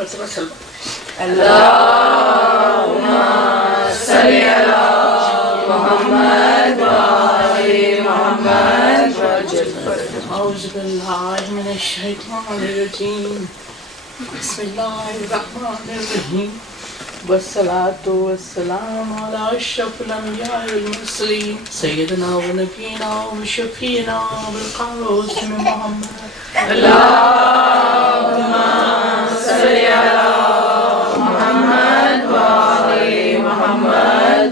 مرتبہ سلام اللہم صلی علی محمد و آل محمد اعوذ باللہ من الشیطان الرجیم بسم اللہ الرحمن الرحیم والصلاة والسلام علی اشرف الانبیاء والمرسلین سیدنا و نبینا و شفیعنا بالقاسم محمد اللہم صلی علی محمد و آل محمد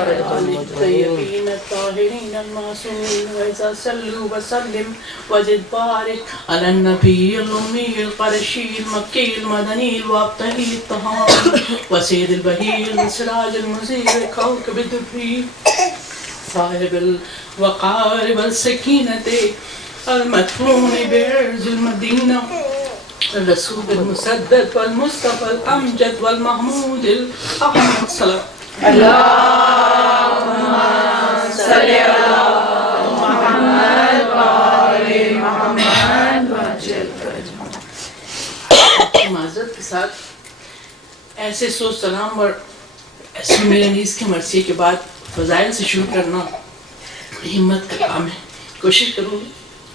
الطیبین الطاہرین المعصومین وإذا صلوا وسلم وزد بارك على النبي الأمي القرشي المكي المدني الوابتهي الطهام وسيد البهير السراج المنير كوكب الدري صاحب الوقار والسكينة المدفون بعرض المدينة الرسول المسدد والمصطفى الأمجد والمحمود الأحمد صلى اللہم صلی علی محمد و آل محمد معذرت کے ساتھ ایسے سوچ سلام اور ایسے میرے نیز کے مرثیے کے بعد فضائل سے شروع کرنا ہمت کا کام ہے. کوشش کروں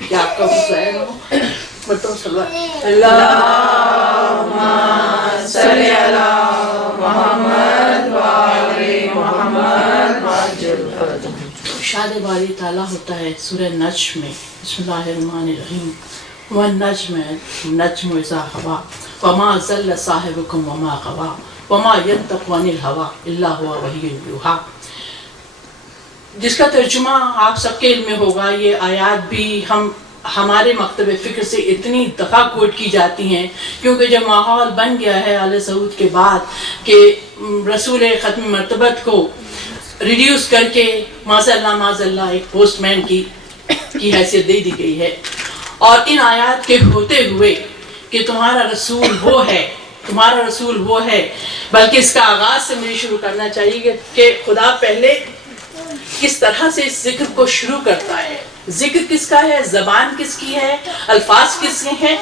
کہ آپ کا فضائل ہو. مرتبہ صلی اللہم صلی علی محمد و آل محمد ارشاد باری تعالیٰ ہوتا ہے سورہ نجم میں بسم اللہ الرحمن الرحیم والنجم النجم اذا ہوا وما ضل صاحبکم وما غوا وما ینطق عن الہوا الا هو وحی یوحی، جس کا ترجمہ آپ سب کے علم میں ہوگا. یہ آیات بھی ہمارے مکتب فکر سے اتنی دفعہ کوٹ کی جاتی ہیں کیونکہ جب ماحول بن گیا ہے آل سعود کے بعد کہ رسول ختم مرتبت کو ریڈیوس کر کے معاذ اللہ ایک پوسٹ مین کی حیثیت دے دی گئی ہے، اور ان آیات کے ہوتے ہوئے کہ تمہارا رسول وہ ہے، بلکہ اس کا آغاز سے مجھے شروع کرنا چاہیے کہ خدا پہلے کس طرح سے اس ذکر کو شروع کرتا ہے. ذکر کس کا ہے، زبان کس کی ہے، الفاظ کس کے ہیں.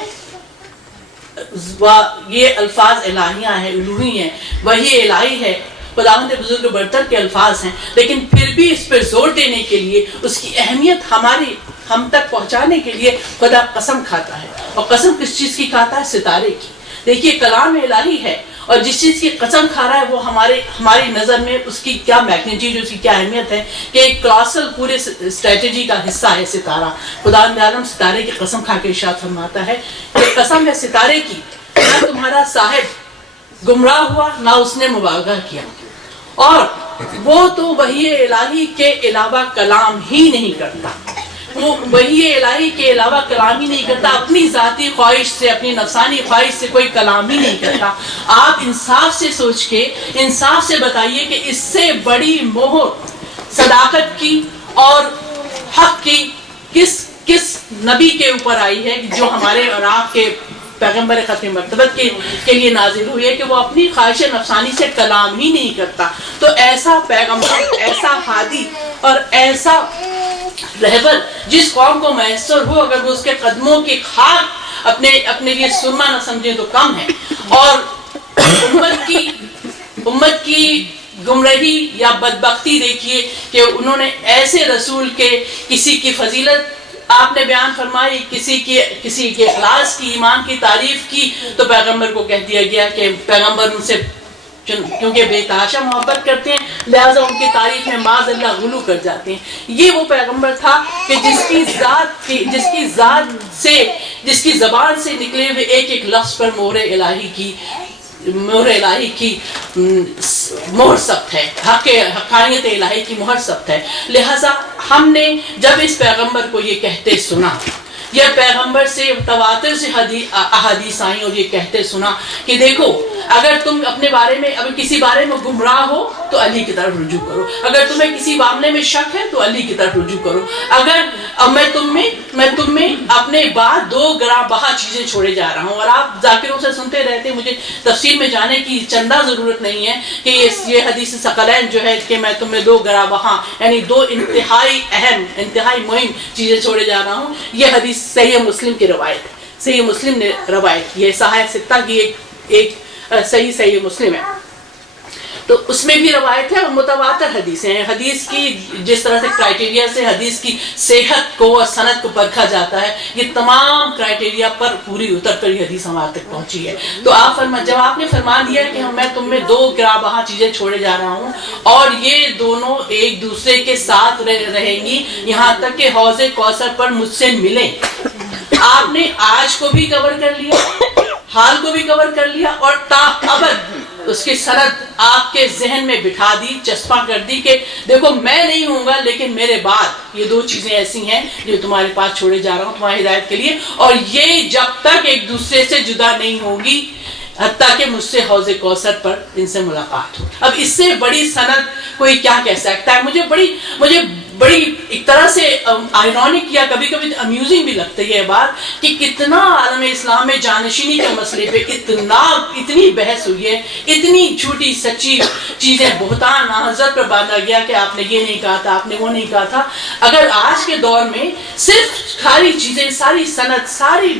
یہ الفاظ الہیہ ہیں، الوہی ہیں، وحی الہی ہے، خداوند بزرگ برتر کے الفاظ ہیں، لیکن پھر بھی اس پر زور دینے کے لیے، اس کی اہمیت ہم تک پہنچانے کے لیے خدا قسم کھاتا ہے. اور قسم کس چیز کی کھاتا ہے؟ ستارے کی. دیکھیے کلام الہی ہے، اور جس چیز کی قسم کھا رہا ہے وہ ہماری نظر میں اس کی کیا میگنیٹیوڈ، اس کی کیا اہمیت ہے کہ ایک کلاسل پورے اسٹریٹجی کا حصہ ہے ستارہ. خداوند عالم ستارے کی قسم کھا کے ارشاد فرماتا ہے کہ قسم ہے ستارے کی، نہ تمہارا صاحب گمراہ ہوا نہ اس نے مبالغہ کیا، اور وہ تو وحی الہی کے علاوہ کلام ہی نہیں کرتا. وہ وحی الہی کے علاوہ کلام ہی نہیں کرتا، اپنی ذاتی خواہش سے، اپنی نفسانی خواہش سے کوئی کلام ہی نہیں کرتا. آپ انصاف سے سوچ کے انصاف سے بتائیے کہ اس سے بڑی مہر صداقت کی اور حق کی کس نبی کے اوپر آئی ہے جو ہمارے اور آپ کے پیغمبر ختم مرتبت کے لیے نازل ہوئی ہے کہ وہ اپنی خواہش نفسانی سے کلام ہی نہیں کرتا. تو ایسا پیغمبر، ایسا ہادی اور ایسا رہبر جس قوم کو میسر ہو، اگر وہ اس کے قدموں کی خاک اپنے لیے سرما نہ سمجھے تو کم ہے. اور امت کی گمراہی یا بدبختی دیکھیے کہ انہوں نے ایسے رسول کے کسی کی فضیلت آپ نے بیان فرمائی، کسی کے اخلاص کی، ایمان کی تعریف کی، تو پیغمبر کو کہہ دیا گیا کہ پیغمبر ان سے کیونکہ بے تحاشا محبت کرتے ہیں لہٰذا ان کی تعریف میں معاذ اللہ غلو کر جاتے ہیں. یہ وہ پیغمبر تھا کہ جس کی زبان سے نکلے ہوئے ایک لفظ پر مہر الہی کی مہر ثبت ہے، حقانیت الہی کی مہر ثبت ہے. لہٰذا ہم نے جب اس پیغمبر کو یہ کہتے سنا، یہ پیغمبر سے تواتر سے احادیث آئیں اور یہ کہتے سنا کہ دیکھو اگر تم اپنے بارے میں کسی بارے میں گمراہ ہو تو علی کی طرف رجوع کرو، اگر تمہیں کسی معاملے میں شک ہے تو علی کی طرف رجوع کرو، اگر میں تم میں اپنے بعد 2 گراں بہا چیزیں چھوڑے جا رہا ہوں. اور آپ ذاکروں سے سنتے رہتے، مجھے تفصیل میں جانے کی چندہ ضرورت نہیں ہے کہ یہ حدیث ثقلین جو ہے کہ میں تمہیں 2 گراں بہا یعنی 2 انتہائی اہم انتہائی مہم چیزیں چھوڑے جا رہا ہوں. یہ حدیث صحیح مسلم کی روایت ہے، صحیح مسلم نے روایت کی ہے، صحاح ستہ کی ایک ایک صحیح مسلم ہے، تو اس میں بھی روایت ہے اور متواتر حدیثیں ہیں. حدیث کی جس طرح سے کرائٹیریا سے حدیث کی صحت کو اور سند کو پرکھا جاتا ہے، یہ تمام کرائٹیریا پر پوری اتر کر یہ حدیث ہمارے تک پہنچی ہے. تو جب آپ نے فرما دیا کہ میں تم میں دو گرابہ چیزیں چھوڑے جا رہا ہوں اور یہ دونوں ایک دوسرے کے ساتھ رہیں گی یہاں تک کہ حوض کوثر پر مجھ سے ملیں، آپ نے آج کو بھی کور کر لیا، حال کو بھی کور کر لیا، اور تا ابد اس کی سند آپ کے ذہن میں بٹھا دی، چسپاں کر دی کہ دیکھو میں نہیں ہوں گا لیکن میرے بعد یہ دو چیزیں ایسی ہیں جو تمہارے پاس چھوڑے جا رہا ہوں تمہاری ہدایت کے لیے، اور یہ جب تک ایک دوسرے سے جدا نہیں ہوگی حتیٰ کہ مجھ سے حوض کوثر پر ان سے ملاقات ہو. اب اس سے بڑی سند کوئی کیا کہہ سکتا ہے؟ مجھے بڑی ایک طرح سے آئرونک یا کبھی کبھی امیوزنگ بھی لگتا ہے یہ بات کہ کتنا عالم اسلام میں جانشینی کے مسئلے پہ اتنی بحث ہوئی ہے، اتنی جھوٹی سچی چیزیں بہتان حضرت پر باندھا گیا کہ آپ نے یہ نہیں کہا تھا، آپ نے وہ نہیں کہا تھا. اگر آج کے دور میں صرف ساری چیزیں، ساری سند،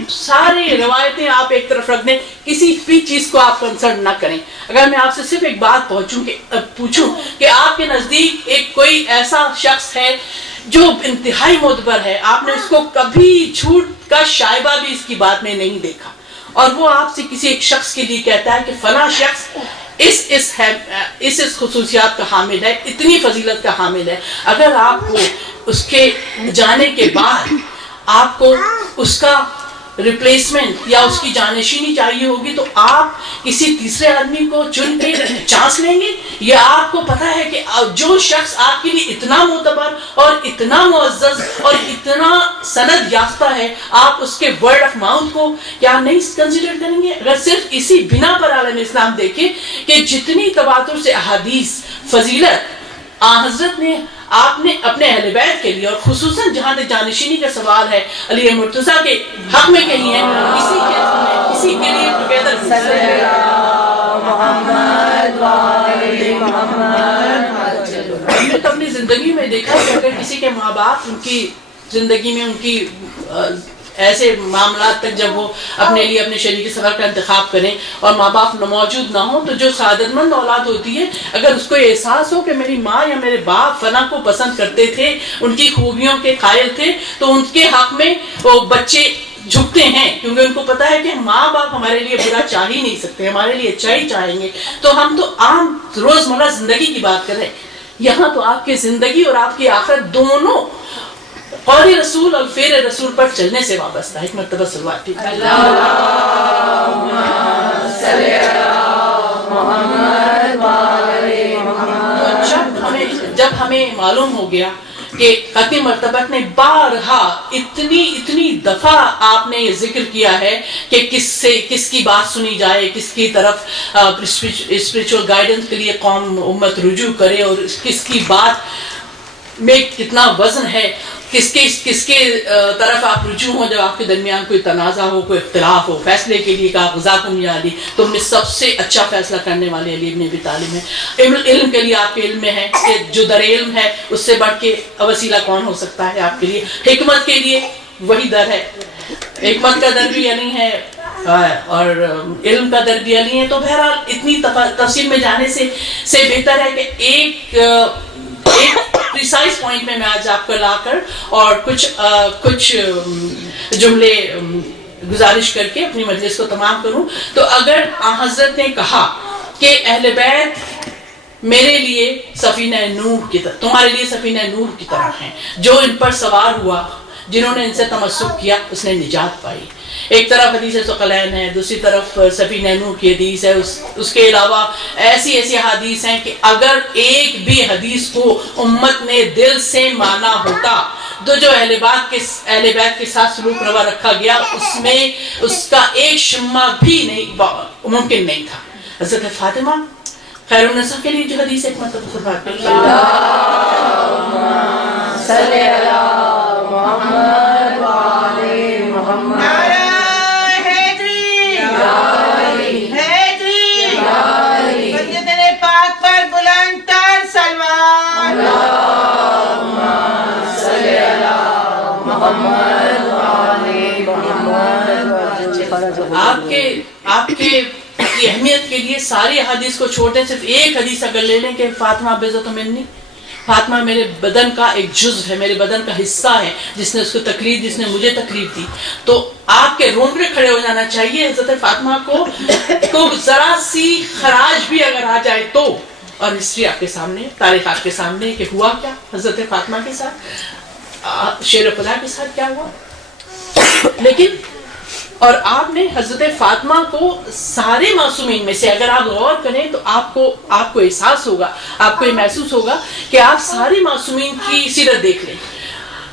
ساری روایتیں آپ ایک طرف رکھ دیں، کسی بھی چیز کو آپ کنسرن نہ کریں. اگر میں آپ سے صرف ایک بات پوچھوں کہ آپ کے نزدیک ایک کوئی ایسا شخص ہے جو انتہائی معتبر ہے، آپ نے اس کو کبھی جھوٹ کا شائبہ بھی اس کی بات میں نہیں دیکھا، اور وہ آپ سے کسی ایک شخص کے لیے کہتا ہے کہ فلاں شخص اس خصوصیات کا حامل ہے، اتنی فضیلت کا حامل ہے، اگر آپ کو اس کے جانے کے بعد آپ کو اس کا ریپلیسمنٹ یا اس کی جانشینی چاہیے ہوگی تو آپ کسی تیسرے آدمی کو چن کے چانس لیں گے؟ یا آپ کو پتا ہے کہ جو شخص آپ کے لیے اتنا معتبر اور اتنا معزز اور اتنا سند یافتہ ہے، آپ اس کے ورڈ آف ماؤتھ کو کیا نہیں کنسیڈر کریں گے؟ اگر صرف اسی بنا پر عالم اسلام دیکھے کہ جتنی تواتر سے احادیث فضیلت حضرت نے آپ نے اپنے اہل بیت کے لیے اور خصوصاً جہاں تک جانشینی کا سوال ہے علی مرتضیٰ کے حق میں کہی ہے، اسی کے لیے ٹوگیدر ہم نے تو اپنی زندگی میں دیکھا کہ اگر کسی کے ماں باپ ان کی زندگی میں ان کی ایسے معاملات تک جب وہ اپنے لیے اپنے شریک سفر کا انتخاب کریں اور ماں باپ موجود نہ ہوں، تو جو سعادت مند اولاد ہوتی ہے اگر اس کو احساس ہو کہ میری ماں یا میرے باپ فلاں کو پسند کرتے تھے، ان کی خوبیوں کے قائل تھے، تو ان کے حق میں وہ بچے جھکتے ہیں، کیونکہ ان کو پتا ہے کہ ماں باپ ہمارے لیے برا چاہ ہی نہیں سکتے، ہمارے لیے اچھا ہی چاہیں گے. تو ہم تو عام روزمرہ زندگی کی بات کر رہے ہیں، یہاں تو آپ کی زندگی اور آپ کی آخرت دونوں قول رسول اور فعل رسول پر چلنے سے وابستہ ہے. ایک مرتبہ سلوات جب ہمیں معلوم ہو گیا کہ ختم مرتبت نے بارہا اتنی دفعہ آپ نے یہ ذکر کیا ہے کہ کس کی بات سنی جائے، کس کی طرف اسپریچول گائیڈنس کے لیے قوم امت رجوع کرے، اور کس کی بات میں کتنا وزن ہے، کس کے طرف آپ رجوع ہوں جب آپ کے درمیان کوئی تنازع ہو، کوئی اختلاف ہو. فیصلے کے لیے کہا غزاکم یا علی، تم میں سب سے اچھا فیصلہ کرنے والے علی ابن ابی طالب ہیں. علم کے لیے آپ کے علم میں ہے کہ جو در علم ہے اس سے بڑھ کے وسیلہ کون ہو سکتا ہے آپ کے لیے. حکمت کے لیے وہی در ہے، حکمت کا در بھی علی ہے اور علم کا در بھی علی ہے. تو بہرحال اتنی تفصیل میں جانے سے بہتر ہے کہ ایک پریسائز پوائنٹ میں آج آپ کو لا کر اور کچھ جملے گزارش کر کے اپنی مجلس کو تمام کروں. تو اگر حضرت نے کہا کہ اہل بیت میرے لیے سفینہ نوح کی طرح، تمہارے لیے سفینہ نوح کی طرح ہیں، جو ان پر سوار ہوا، جنہوں نے ان سے تمسک کیا اس نے نجات پائی. ایک طرف حدیث ثقلین ہے، دوسری طرف سفینہ نوح کی حدیث ہے، اس کے علاوہ ایسی حدیث ہیں کہ اگر ایک بھی حدیث کو امت نے دل سے مانا ہوتا تو جو اہل بیت کے ساتھ سلوک روا رکھا گیا اس میں اس کا ایک شمع بھی نہیں ممکن نہیں تھا. حضرت فاطمہ خیر النساء کے لیے جو حدیث ایک مطلب آپ کے کی اہمیت کے لیے ساری احادیث کو چھوڑ دیں, صرف ایک حدیث اگر لے لیں کہ فاطمہ بعزت منی, فاطمہ میرے بدن کا ایک جزو ہے, میرے بدن کا حصہ ہے, جس نے اس کو تکلیف دی, جس نے مجھے تکلیف دی, تو آپ کے رونگٹے کھڑے ہو جانا چاہیے حضرت فاطمہ کو ذرا سی خراج بھی اگر آ جائے تو. اور ہسٹری آپ کے سامنے, تاریخ آپ کے سامنے کہ ہوا کیا حضرت فاطمہ کے ساتھ, شیر خدا کے ساتھ کیا ہوا. لیکن اور آپ نے حضرت فاطمہ کو سارے معصومین میں سے اگر آپ غور کریں تو آپ کو احساس ہوگا, آپ کو یہ محسوس ہوگا کہ آپ سارے معصومین کی سیرت دیکھ لیں,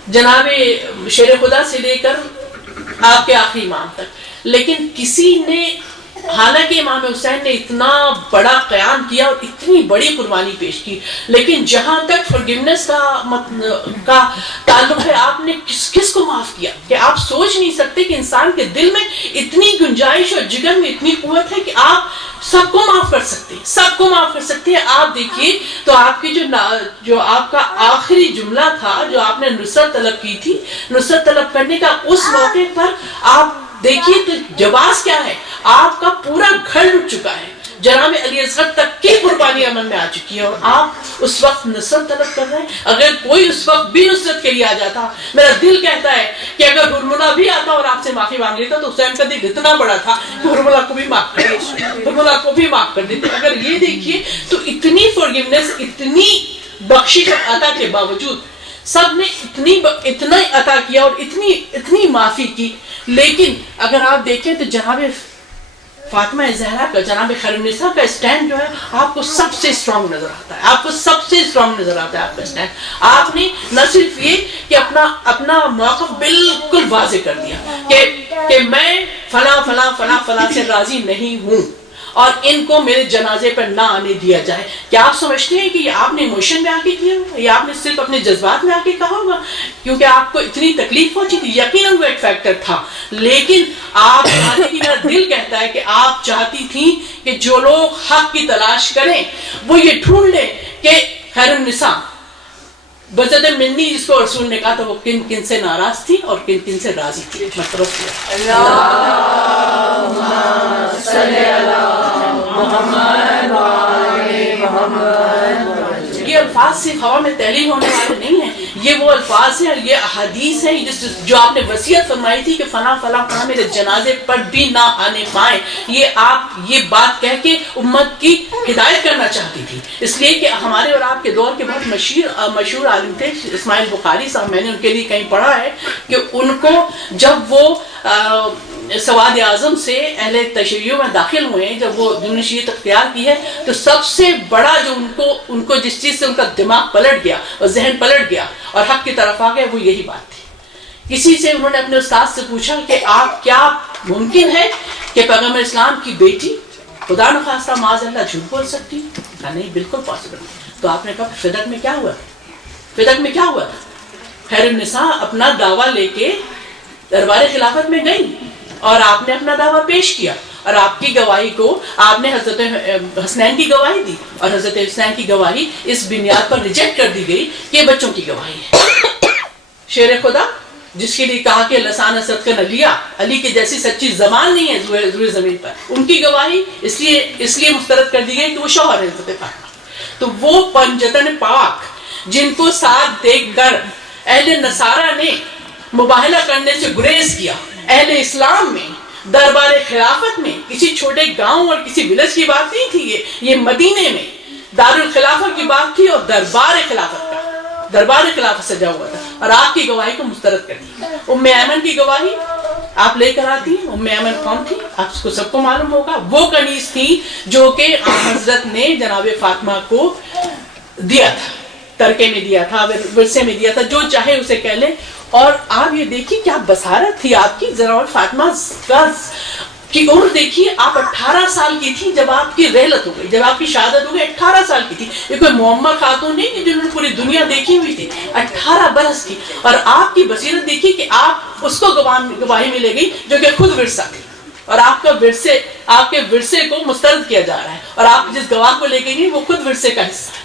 جناب شیر خدا سے لے کر آپ کے آخری امام تک. لیکن کسی نے, حالانکہ امام حسین نے اتنا بڑا قیام کیا اور اتنی بڑی قربانی پیش کی, لیکن جہاں تک forgiveness کا تعلق ہے, آپ نے کس کو معاف کیا کہ آپ سوچ نہیں سکتے کہ انسان کے دل میں اتنی گنجائش اور جگر میں اتنی قوت ہے کہ آپ سب کو معاف کر سکتے ہیں, سب کو معاف کر سکتے ہیں. آپ دیکھیے تو آپ کی جو آپ کا آخری جملہ تھا, جو آپ نے نصرت طلب کی تھی, نصرت طلب کرنے کا اس موقع پر آپ دیکھیے تو جواز کیا ہے, آپ کا پورا گھر لٹ چکا ہے, جناب علی اصغر تک کی قربانی عمل میں آ چکی ہے, اور آپ اس وقت نصرت طلب کر رہے ہیں. اگر کوئی اس وقت بھی نصرت کے لیے آ جاتا, میرا دل کہتا ہے کہ اگر ہرملہ بھی آتا اور آپ سے معافی مانگ لیتا تو حسین کا دل اتنا بڑا تھا کہ ہرملہ کو بھی معاف کر دیتے, ہرملہ کو بھی معاف کر دیتے. اگر یہ دیکھیے تو اتنی forgiveness, اتنی بخشش اور عطا کے باوجود سب نے اتنا عطا کیا اور اتنی معافی کی. لیکن اگر آپ دیکھیں تو جناب فاطمہ زہرا کا, جناب خیر النساء کا اسٹینڈ جو ہے آپ کو سب سے اسٹرانگ نظر آتا ہے, آپ کو سب سے اسٹرانگ نظر آتا ہے آپ کا اسٹینڈ. آپ نے نہ صرف یہ کہ اپنا موقف بالکل واضح کر دیا کہ میں فلاں فلاں فلاں فلاں سے راضی نہیں ہوں اور ان کو میرے جنازے پر نہ آنے دیا جائے. کیا آپ سمجھتے ہیں کہ یہ آپ نے ایموشن میں آ کے کیا ہوگا, یا آپ نے صرف اپنے جذبات میں آ کے کہا ہوگا کیونکہ آپ کو اتنی تکلیف پہنچی تھی؟ یقیناً وہ ایک فیکٹر تھا, لیکن آپ چاہتی تھی, میرا دل کہتا ہے کہ آپ چاہتی تھیں کہ جو لوگ حق کی تلاش کریں وہ یہ ڈھونڈ لیں کہ خیر النساء بعزت منی جس کو رسول نے کہا تھا وہ کن کن سے ناراض تھی اور کن کن سے راضی تھی. مطلب یہ الفاظ صرف ہوا میں تحلیل ہونے والے نہیں ہیں, یہ وہ الفاظ ہیں, یہ احادیث ہیں جو آپ نے وصیت فرمائی تھی کہ فلاں فلاں فلاں میرے جنازے پر بھی نہ آنے پائیں. یہ آپ یہ بات کہہ کے امت کی ہدایت کرنا چاہتی تھی, اس لیے کہ ہمارے اور آپ کے دور کے بہت مشہور عالم تھے اسماعیل بخاری صاحب, میں نے ان کے لیے کہیں پڑھا ہے کہ ان کو جب وہ سواد اعظم سے اہل تشیع میں داخل ہوئے, جب وہ دنشیت اختیار کی ہے, تو سب سے بڑا جو ان کو جس چیز سے ان کا دماغ پلٹ گیا اور ذہن پلٹ گیا اور حق کی طرف آ گئے, وہ یہی بات تھی. کسی سے انہوں نے اپنے استاد سے پوچھا کہ آپ کیا ممکن ہے کہ پیغمبر اسلام کی بیٹی خدا نخواستہ معاذ اللہ جھوٹ بول سکتی؟ کہا نہیں, بالکل پاسبل. تو آپ نے کہا فدق میں کیا ہوا, فدق میں کیا ہوا؟ خیر النساء اپنا دعویٰ لے کے دربار خلافت میں گئی اور آپ نے اپنا دعویٰ پیش کیا, اور آپ کی گواہی کو آپ نے حضرت حسنین کی گواہی دی, اور حضرت حسنین کی گواہی اس بنیاد پر ریجیکٹ کر دی گئی کہ یہ بچوں کی گواہی ہے. شیر خدا جس کے لیے کہا کہ لسان صدق نہ لیا, علی کے جیسی سچی زبان نہیں ہے زور زمین پر, ان کی گواہی اس لیے مسترد کر دی گئی کہ وہ شوہر ہے حضرت فاطمہ. تو وہ پنجتن پاک جن کو ساتھ دیکھ کر اہل نصارہ نے مباہلہ کرنے سے گریز کیا, اہل اسلام میں دربار خلافت میں کسی چھوٹے گاؤں اور کسی ولیج کی بات نہیں تھی, یہ مدینے میں دارالخلافہ کی بات تھی, اور دربار خلافت سجا ہوا تھا, اور آپ کی گواہی کو مسترد کر دی. ام ایمن کی گواہی آپ لے کر آتی ہیں. ام ایمن کون تھی آپ کو سب کو معلوم ہوگا, وہ کنیز تھی جو کہ حضرت نے جناب فاطمہ کو دیا تھا, ترکے میں دیا تھا, ورثے میں دیا تھا, جو چاہے اسے کہہ لیں. اور آپ یہ دیکھیے کیا بصارت تھی آپ کی, ذرا فاطمہ کی عمر دیکھیے, آپ 18 سال کی تھی جب آپ کی رحلت ہو گئی, جب آپ کی شہادت ہو گئی, 18 سال کی تھی. یہ کوئی معمر خاتون نہیں جنہوں نے پوری دنیا دیکھی ہوئی تھی, 18 برس کی, اور آپ کی بصیرت دیکھیے کہ آپ اس کو گواہی میں لے گئی جو کہ خود ورثہ تھی, اور آپ کے ورثے کو مسترد کیا جا رہا ہے, اور آپ جس گواہ کو لے کے گئی وہ خود ورثے کا حصہ ہے.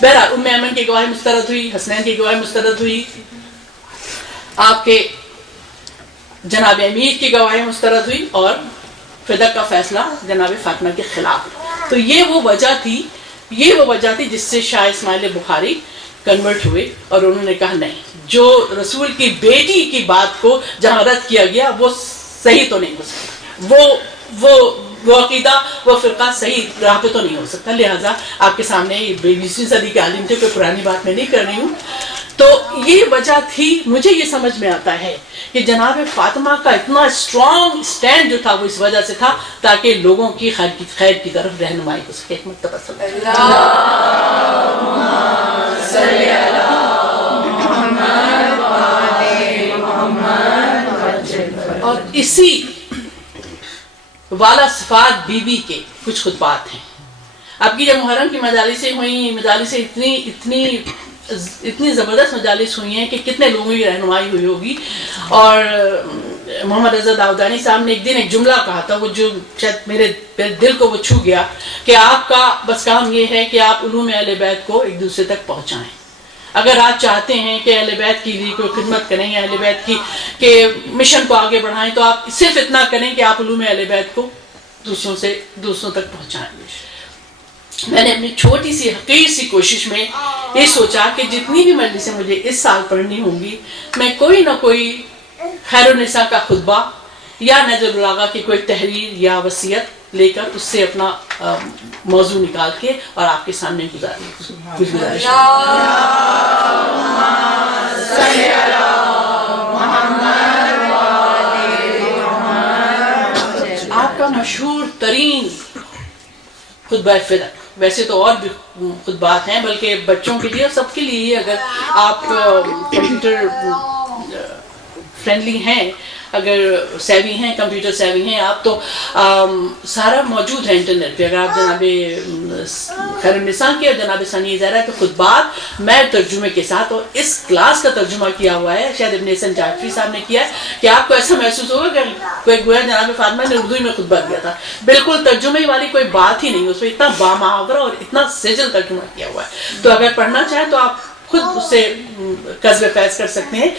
بہرحال ام ایمن کی گواہی مسترد ہوئی, حسنین کی گواہی مسترد ہوئی, آپ کے جناب امیر کی گواہی مسترد ہوئی, اور فدق کا فیصلہ جناب فاطمہ کے خلاف. تو یہ وہ وجہ تھی جس سے شاہ اسماعیل بخاری کنورٹ ہوئے اور انہوں نے کہا نہیں, جو رسول کی بیٹی کی بات کو جہاں رد کیا گیا وہ صحیح تو نہیں ہو سکتا, وہ عقیدہ وہ فرقہ صحیح راہ پہ تو نہیں ہو سکتا. لہٰذا آپ کے سامنے 20ویں صدی کے عالم تھے, کوئی پرانی بات میں نہیں کر رہی ہوں. تو یہ وجہ تھی. مجھے یہ سمجھ میں آتا ہے کہ جناب فاطمہ کا اتنا اسٹرانگ اسٹینڈ جو تھا وہ اس وجہ سے تھا تاکہ لوگوں کی خیر کی طرف رہنمائی ہو سکے. اور اسی والا صفات بی بی کے کچھ خطبات ہیں. اب کی جب محرم کی مجالسیں ہوئیں, مجالسیں اتنی زبردست مجالس ہوئی ہیں کہ کتنے لوگوں کی رہنمائی ہوئی ہوگی. اور محمد رضا داودانی صاحب نے ایک دن ایک جملہ کہا تھا, وہ جو شاید میرے دل کو وہ چھو گیا, کہ آپ کا بس کام یہ ہے کہ آپ علوم اہل بیت کو ایک دوسرے تک پہنچائیں. اگر آپ چاہتے ہیں کہ اہل بیت کی لیے کوئی خدمت کریں یا اہل بیت کی کے مشن کو آگے بڑھائیں, تو آپ صرف اتنا کریں کہ آپ علوم اہل بیت کو دوسروں تک پہنچائیں. میں نے اپنی چھوٹی سی حقیر سی کوشش میں یہ سوچا کہ جتنی بھی مجلسیں مجھے اس سال پڑھنی ہوں گی, میں کوئی نہ کوئی خیر النساء کا خطبہ یا نہج البلاغہ کی کوئی تحریر یا وصیت لے کر اس سے اپنا موضوع نکال کے اور آپ کے سامنے گزارش. آپ کا مشہور ترین خطبہ فدق, ویسے تو اور بھی خطبات ہیں بلکہ بچوں کے لیے اور سب کے لیے, اگر آپ کمپیوٹر فرینڈلی ہیں, اگر سیوی ہیں, کمپیوٹر سیوی ہیں آپ, تو سارا موجود ہے انٹرنیٹ پہ. اگر آپ جناب خیر النساء کے اور جناب ثانیہ زہرا کے خطبات میں ترجمے کے ساتھ, اور اس کلاس کا ترجمہ کیا ہوا ہے شاید ابن حسن جعفری صاحب نے کیا ہے, کہ آپ کو ایسا محسوس ہوگا کہ کوئی گویا جناب فاطمہ نے اردو میں خطبہ دیا تھا. بالکل ترجمے والی کوئی بات ہی نہیں, اس میں اتنا بامحاورہ اور اتنا سجل ترجمہ کیا ہوا ہے. تو اگر پڑھنا چاہیں تو آپ خود اس سے قصب فیض کر سکتے ہیں.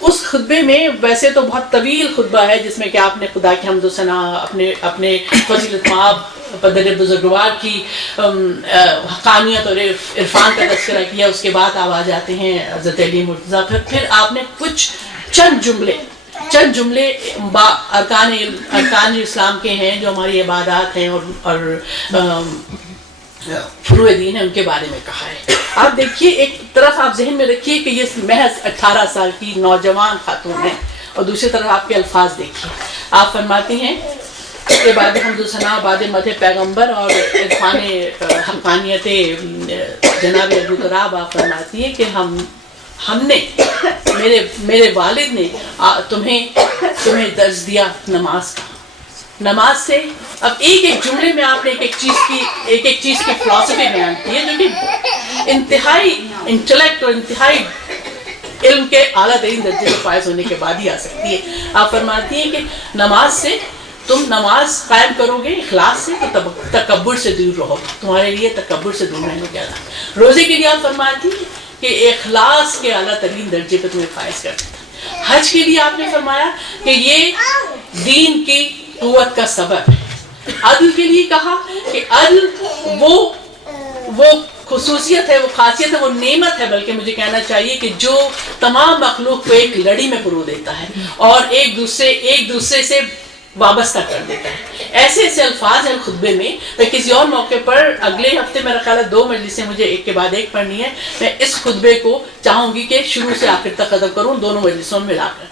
اس خطبے میں ویسے تو بہت طویل خطبہ ہے جس میں کہ آپ نے خدا کی حمد و ثنا, اپنے فضیلت مآب پدر بزرگوار کی حقانیت اور عرفان کا تذکرہ کیا. اس کے بعد آپ آ جاتے ہیں حضرت علی مرتضیٰ. پھر آپ نے چند جملے ارکان اسلام کے ہیں جو ہماری عبادات ہیں اور فروع دین ہے, ان کے بارے میں کہا ہے. آپ دیکھیے, ایک طرف آپ ذہن میں رکھیے کہ یہ محض 18 سال کی نوجوان خاتون ہے, اور دوسری طرف آپ کے الفاظ دیکھیے. آپ فرماتی ہیں کہ بعد حمد و ثنا, بعد مدح پیغمبر اور عرفان حقانیت جناب ابو تراب, آپ فرماتی ہیں کہ ہم نے میرے والد نے تمہیں درس دیا نماز کا. نماز سے اب ایک جملے میں آپ نے ایک چیز کی فلسفی بیان کی ہے جو کہ انتہائی انٹلیکٹ اور انتہائی علم کے اعلیٰ ترین درجے سے فائز ہونے کے بعد ہی آ سکتی ہے. آپ فرماتی ہیں کہ نماز سے تم نماز قائم کرو گے اخلاص سے تو تکبر سے دور رہو, تمہارے لیے تکبر سے دور رہنے کا. روزے کے لیے آپ فرماتی ہیں کہ اخلاص کے اعلیٰ ترین درجے پہ تمہیں فائز کرتا تھا. حج کے لیے آپ نے فرمایا کہ یہ دین کی قوت کا سبب ہے. عدل کے لیے کہا کہ عدل وہ خصوصیت ہے, وہ خاصیت ہے, وہ نعمت ہے, بلکہ مجھے کہنا چاہیے کہ جو تمام مخلوق کو ایک لڑی میں پرو دیتا ہے اور ایک دوسرے سے وابستہ کر دیتا ہے. ایسے الفاظ ہیں خطبے میں. میں کسی اور موقع پر اگلے ہفتے میرا خیال ہے 2 مجلسیں مجھے ایک کے بعد ایک پڑھنی ہے. میں اس خطبے کو چاہوں گی کہ شروع سے آخر تک ختم کروں, دونوں مجلسوں میں ملا کر,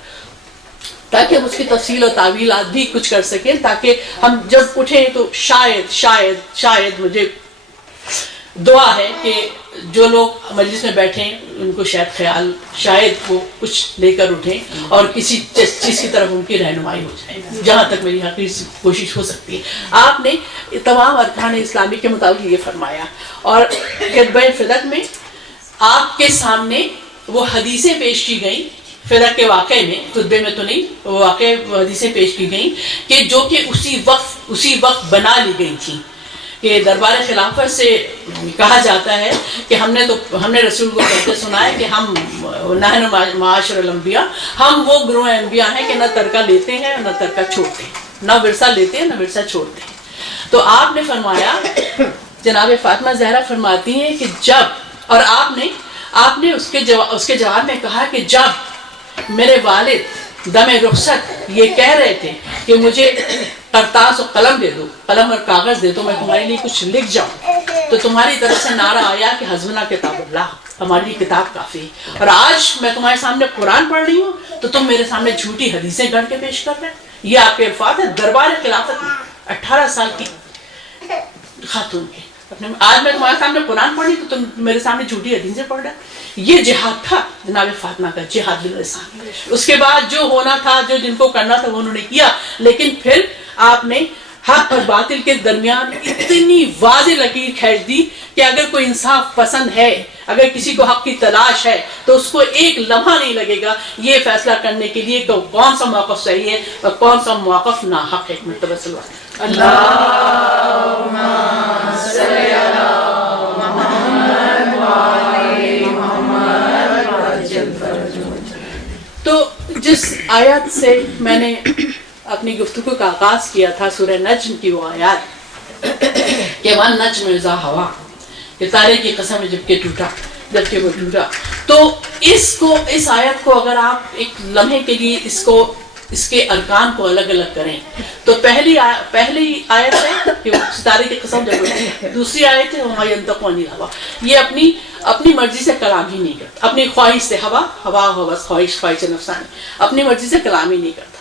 تاکہ ہم اس کی تفصیل اور تعویلات بھی کچھ کر سکیں, تاکہ ہم جب اٹھیں تو شاید مجھے دعا ہے کہ جو لوگ مجلس میں بیٹھیں ان کو شاید وہ کچھ لے کر اٹھیں اور کسی چیز کی طرف ان کی رہنمائی ہو جائے, جہاں تک میری حقیقی کوشش ہو سکتی ہے. آپ نے تمام ارکان اسلامی کے مطابق یہ فرمایا, اور خطبہ فدق میں آپ کے سامنے وہ حدیثیں پیش کی گئیں فدق کے واقعے میں, خطبے میں تو نہیں, وہ واقع حدیثیں پیش کی گئیں کہ جو کہ اسی وقت بنا لی گئی تھیں. کہ دربار خلافت سے کہا جاتا ہے کہ ہم نے رسول کو کہتے سنا ہے کہ ہم نحن معاشر الانبیاء, ہم وہ گروہ انبیاء ہیں کہ نہ ترکہ لیتے ہیں نہ ترکہ چھوڑتے ہیں. نہ ورثہ لیتے ہیں نہ ورثہ چھوڑتے ہیں. تو آپ نے فرمایا, جناب فاطمہ زہرا فرماتی ہیں کہ جب, اور آپ نے اس کے جواب میں کہا کہ جب میرے والد دم رخصت یہ کہہ رہے تھے کہ مجھے کرتاس اور قلم دے دو, قلم اور کاغذ دے دو, میں تمہارے لیے کچھ لکھ جاؤں, تو تمہاری طرف سے نعرہ آیا کہ حسبنا کتاب اللہ, ہماری لیے کتاب کافی ہے. اور آج میں تمہارے سامنے قرآن پڑھ رہی ہوں تو تم میرے سامنے جھوٹی حدیثیں گڑھ کے پیش کر رہے ہیں. یہ آپ کے الفاظ ہیں دربار خلافت میں 18 سال کی خاتون کے. آج میں تمہارے سامنے قرآن پڑھ رہی تو تم میرے سامنے جھوٹی حدیثیں پڑھ رہے. یہ جہاد تھا جناب فاطمہ کا, جہاد باللسان. اس کے بعد جو ہونا تھا, جو جن کو کرنا تھا وہ انہوں نے کیا, لیکن پھر آپ نے حق اور باطل کے درمیان اتنی واضح لکیر کھینچ دی کہ اگر کوئی انصاف پسند ہے, اگر کسی کو حق کی تلاش ہے, تو اس کو ایک لمحہ نہیں لگے گا یہ فیصلہ کرنے کے لیے کہ کون سا موقف صحیح ہے اور کون سا موقف ناحق ہے. ایک مرتبہ صلوات اللہم صلی علی محمد وآل محمد وعجل فرجہ. تو جس آیت سے میں نے اپنی گفتگو کا آغاز کیا تھا, سورہ نجم کی وہ آیات کہ وَالنَّجْمُ إِذَا هَوَىٰ, کہ تارے کی قسم ہے جبکہ وہ ٹوٹا. تو اس آیت کو اگر آپ ایک لمحے کے لیے اس کے ارکان کو الگ الگ کریں تو پہلی آیت ہے کہ ستارے کی قسم جب ٹوٹی, دوسری آیت ہے وَمَا يَنطِقُ عَنِ الْهَوَىٰ, یہ اپنی مرضی سے کلام ہی نہیں کرتا, اپنی خواہش سے, ہوا خواہش نفسانی, اپنی مرضی سے کلام ہی نہیں کرتا.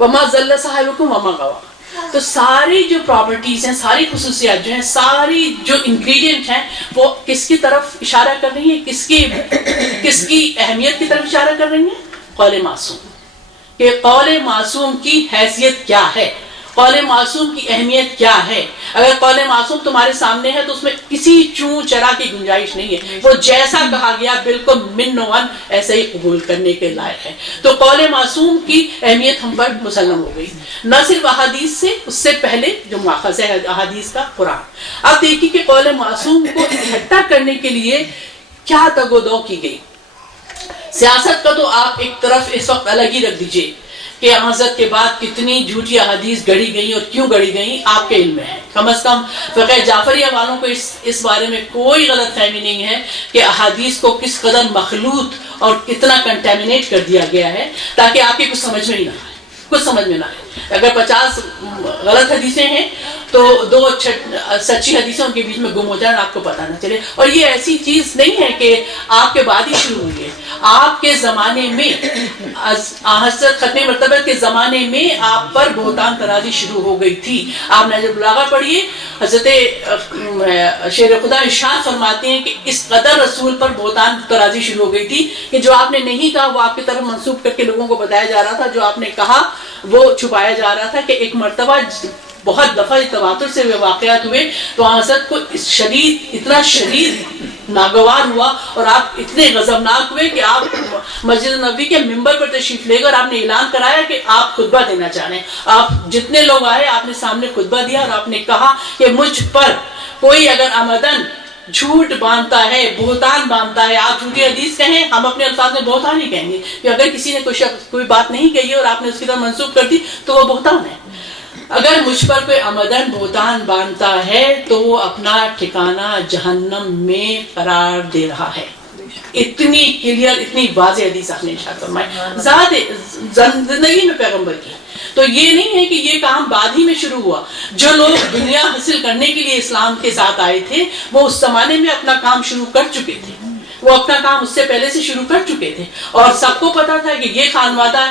وَمَا ضَلَّ صَاحِبُكُمْ وَمَا غَوَىٰ. تو ساری جو پراپرٹیز ہیں, ساری خصوصیات جو ہیں, ساری جو انگریڈینٹ ہیں, وہ کس کی طرف اشارہ کر رہی ہیں, کس کی اہمیت کی طرف اشارہ کر رہی ہیں؟ قول معصوم. کہ قول معصوم کی حیثیت کیا ہے, قول معصوم کی اہمیت کیا ہے. اگر قول معصوم تمہارے سامنے ہے تو اس میں کسی چوں چرا کی گنجائش نہیں ہے, وہ جیسا کہا گیا بالکل من و ون ایسے ہی قبول کرنے کے لائق ہے. تو قول معصوم کی اہمیت ہم پر مسلم ہو گئی, نہ صرف احادیث سے, اس سے پہلے جو ماخذ ہے احادیث کا قرآن. اب دیکھیے کہ قول معصوم کو اکٹھا کرنے کے لیے کیا تگ و دو کی گئی. سیاست کا تو آپ ایک طرف اس وقت الگ ہی رکھ دیجئے کہ حضرت کے بعد کتنی جھوٹی احادیث گڑھی گئیں اور کیوں گڑھی گئیں آپ کے علم میں ہے. کم از کم فقہ جعفریہ والوں کو اس بارے میں کوئی غلط فہمی نہیں ہے کہ احادیث کو کس قدر مخلوط اور کتنا کنٹامینیٹ کر دیا گیا ہے تاکہ آپ کے کچھ سمجھ میں ہی نہ آئے, کچھ سمجھ میں نہ آئے. اگر 50 غلط حدیثیں ہیں تو 2 سچی حدیثیں ان کے بیچ میں گم ہو جائیں اور آپ کو پتہ نہ چلے. اور یہ ایسی چیز نہیں ہے کہ آپ کے بعد ہی شروع ہوئی ہے. آپ کے زمانے میں, حضرت ختم مرتبہ کے زمانے میں آپ پر بہتان ترازی شروع ہو گئی تھی. آپ نہج البلاغہ پڑھیے, حضرت شیر خدا ارشاد فرماتے ہیں کہ اس قدر رسول پر بہتان ترازی شروع ہو گئی تھی کہ جو آپ نے نہیں کہا وہ آپ کی طرف منسوب کر کے لوگوں کو بتایا جا رہا تھا, جو آپ نے کہا وہ چھپایا جا رہا تھا. کہ ایک مرتبہ بہت دفعہ تواتر سے واقعات ہوئے تو حضرت کو اتنا شدید ناگوار ہوا اور آپ اتنے غضبناک ہوئے کہ آپ مسجد نبوی کے ممبر پر تشریف لے کر آپ نے اعلان کرایا کہ آپ خطبہ دینا چاہ رہے ہیں. آپ جتنے لوگ آئے آپ نے سامنے خطبہ دیا اور آپ نے کہا کہ مجھ پر کوئی اگر عمدن جھوٹ باندھتا ہے, بہتان باندھتا ہے, آپ جھوٹی حدیث کہیں, ہم اپنے الفاظ میں بہتان ہی کہیں گے کہ اگر کسی نے کوئی بات نہیں کہی اور آپ نے اس کی طرف منسوخ کر دی تو وہ بہتان ہے. اگر مجھ پر کوئی عمدن بہتان باندھتا ہے تو وہ اپنا ٹھکانہ جہنم میں قرار دے رہا ہے. اتنی کلیئر, اتنی واضح حدیث آپ نے ارشاد فرمائی ذات زندگی میں پیغمبر کی. تو یہ نہیں ہے کہ یہ کام بعد ہی میں شروع ہوا. جو لوگ دنیا حاصل کرنے کے لیے اسلام کے ساتھ آئے تھے وہ اس زمانے میں اپنا کام شروع کر چکے تھے, وہ اپنا کام اس سے پہلے سے شروع کر چکے تھے. اور سب کو پتا تھا کہ یہ خانوادہ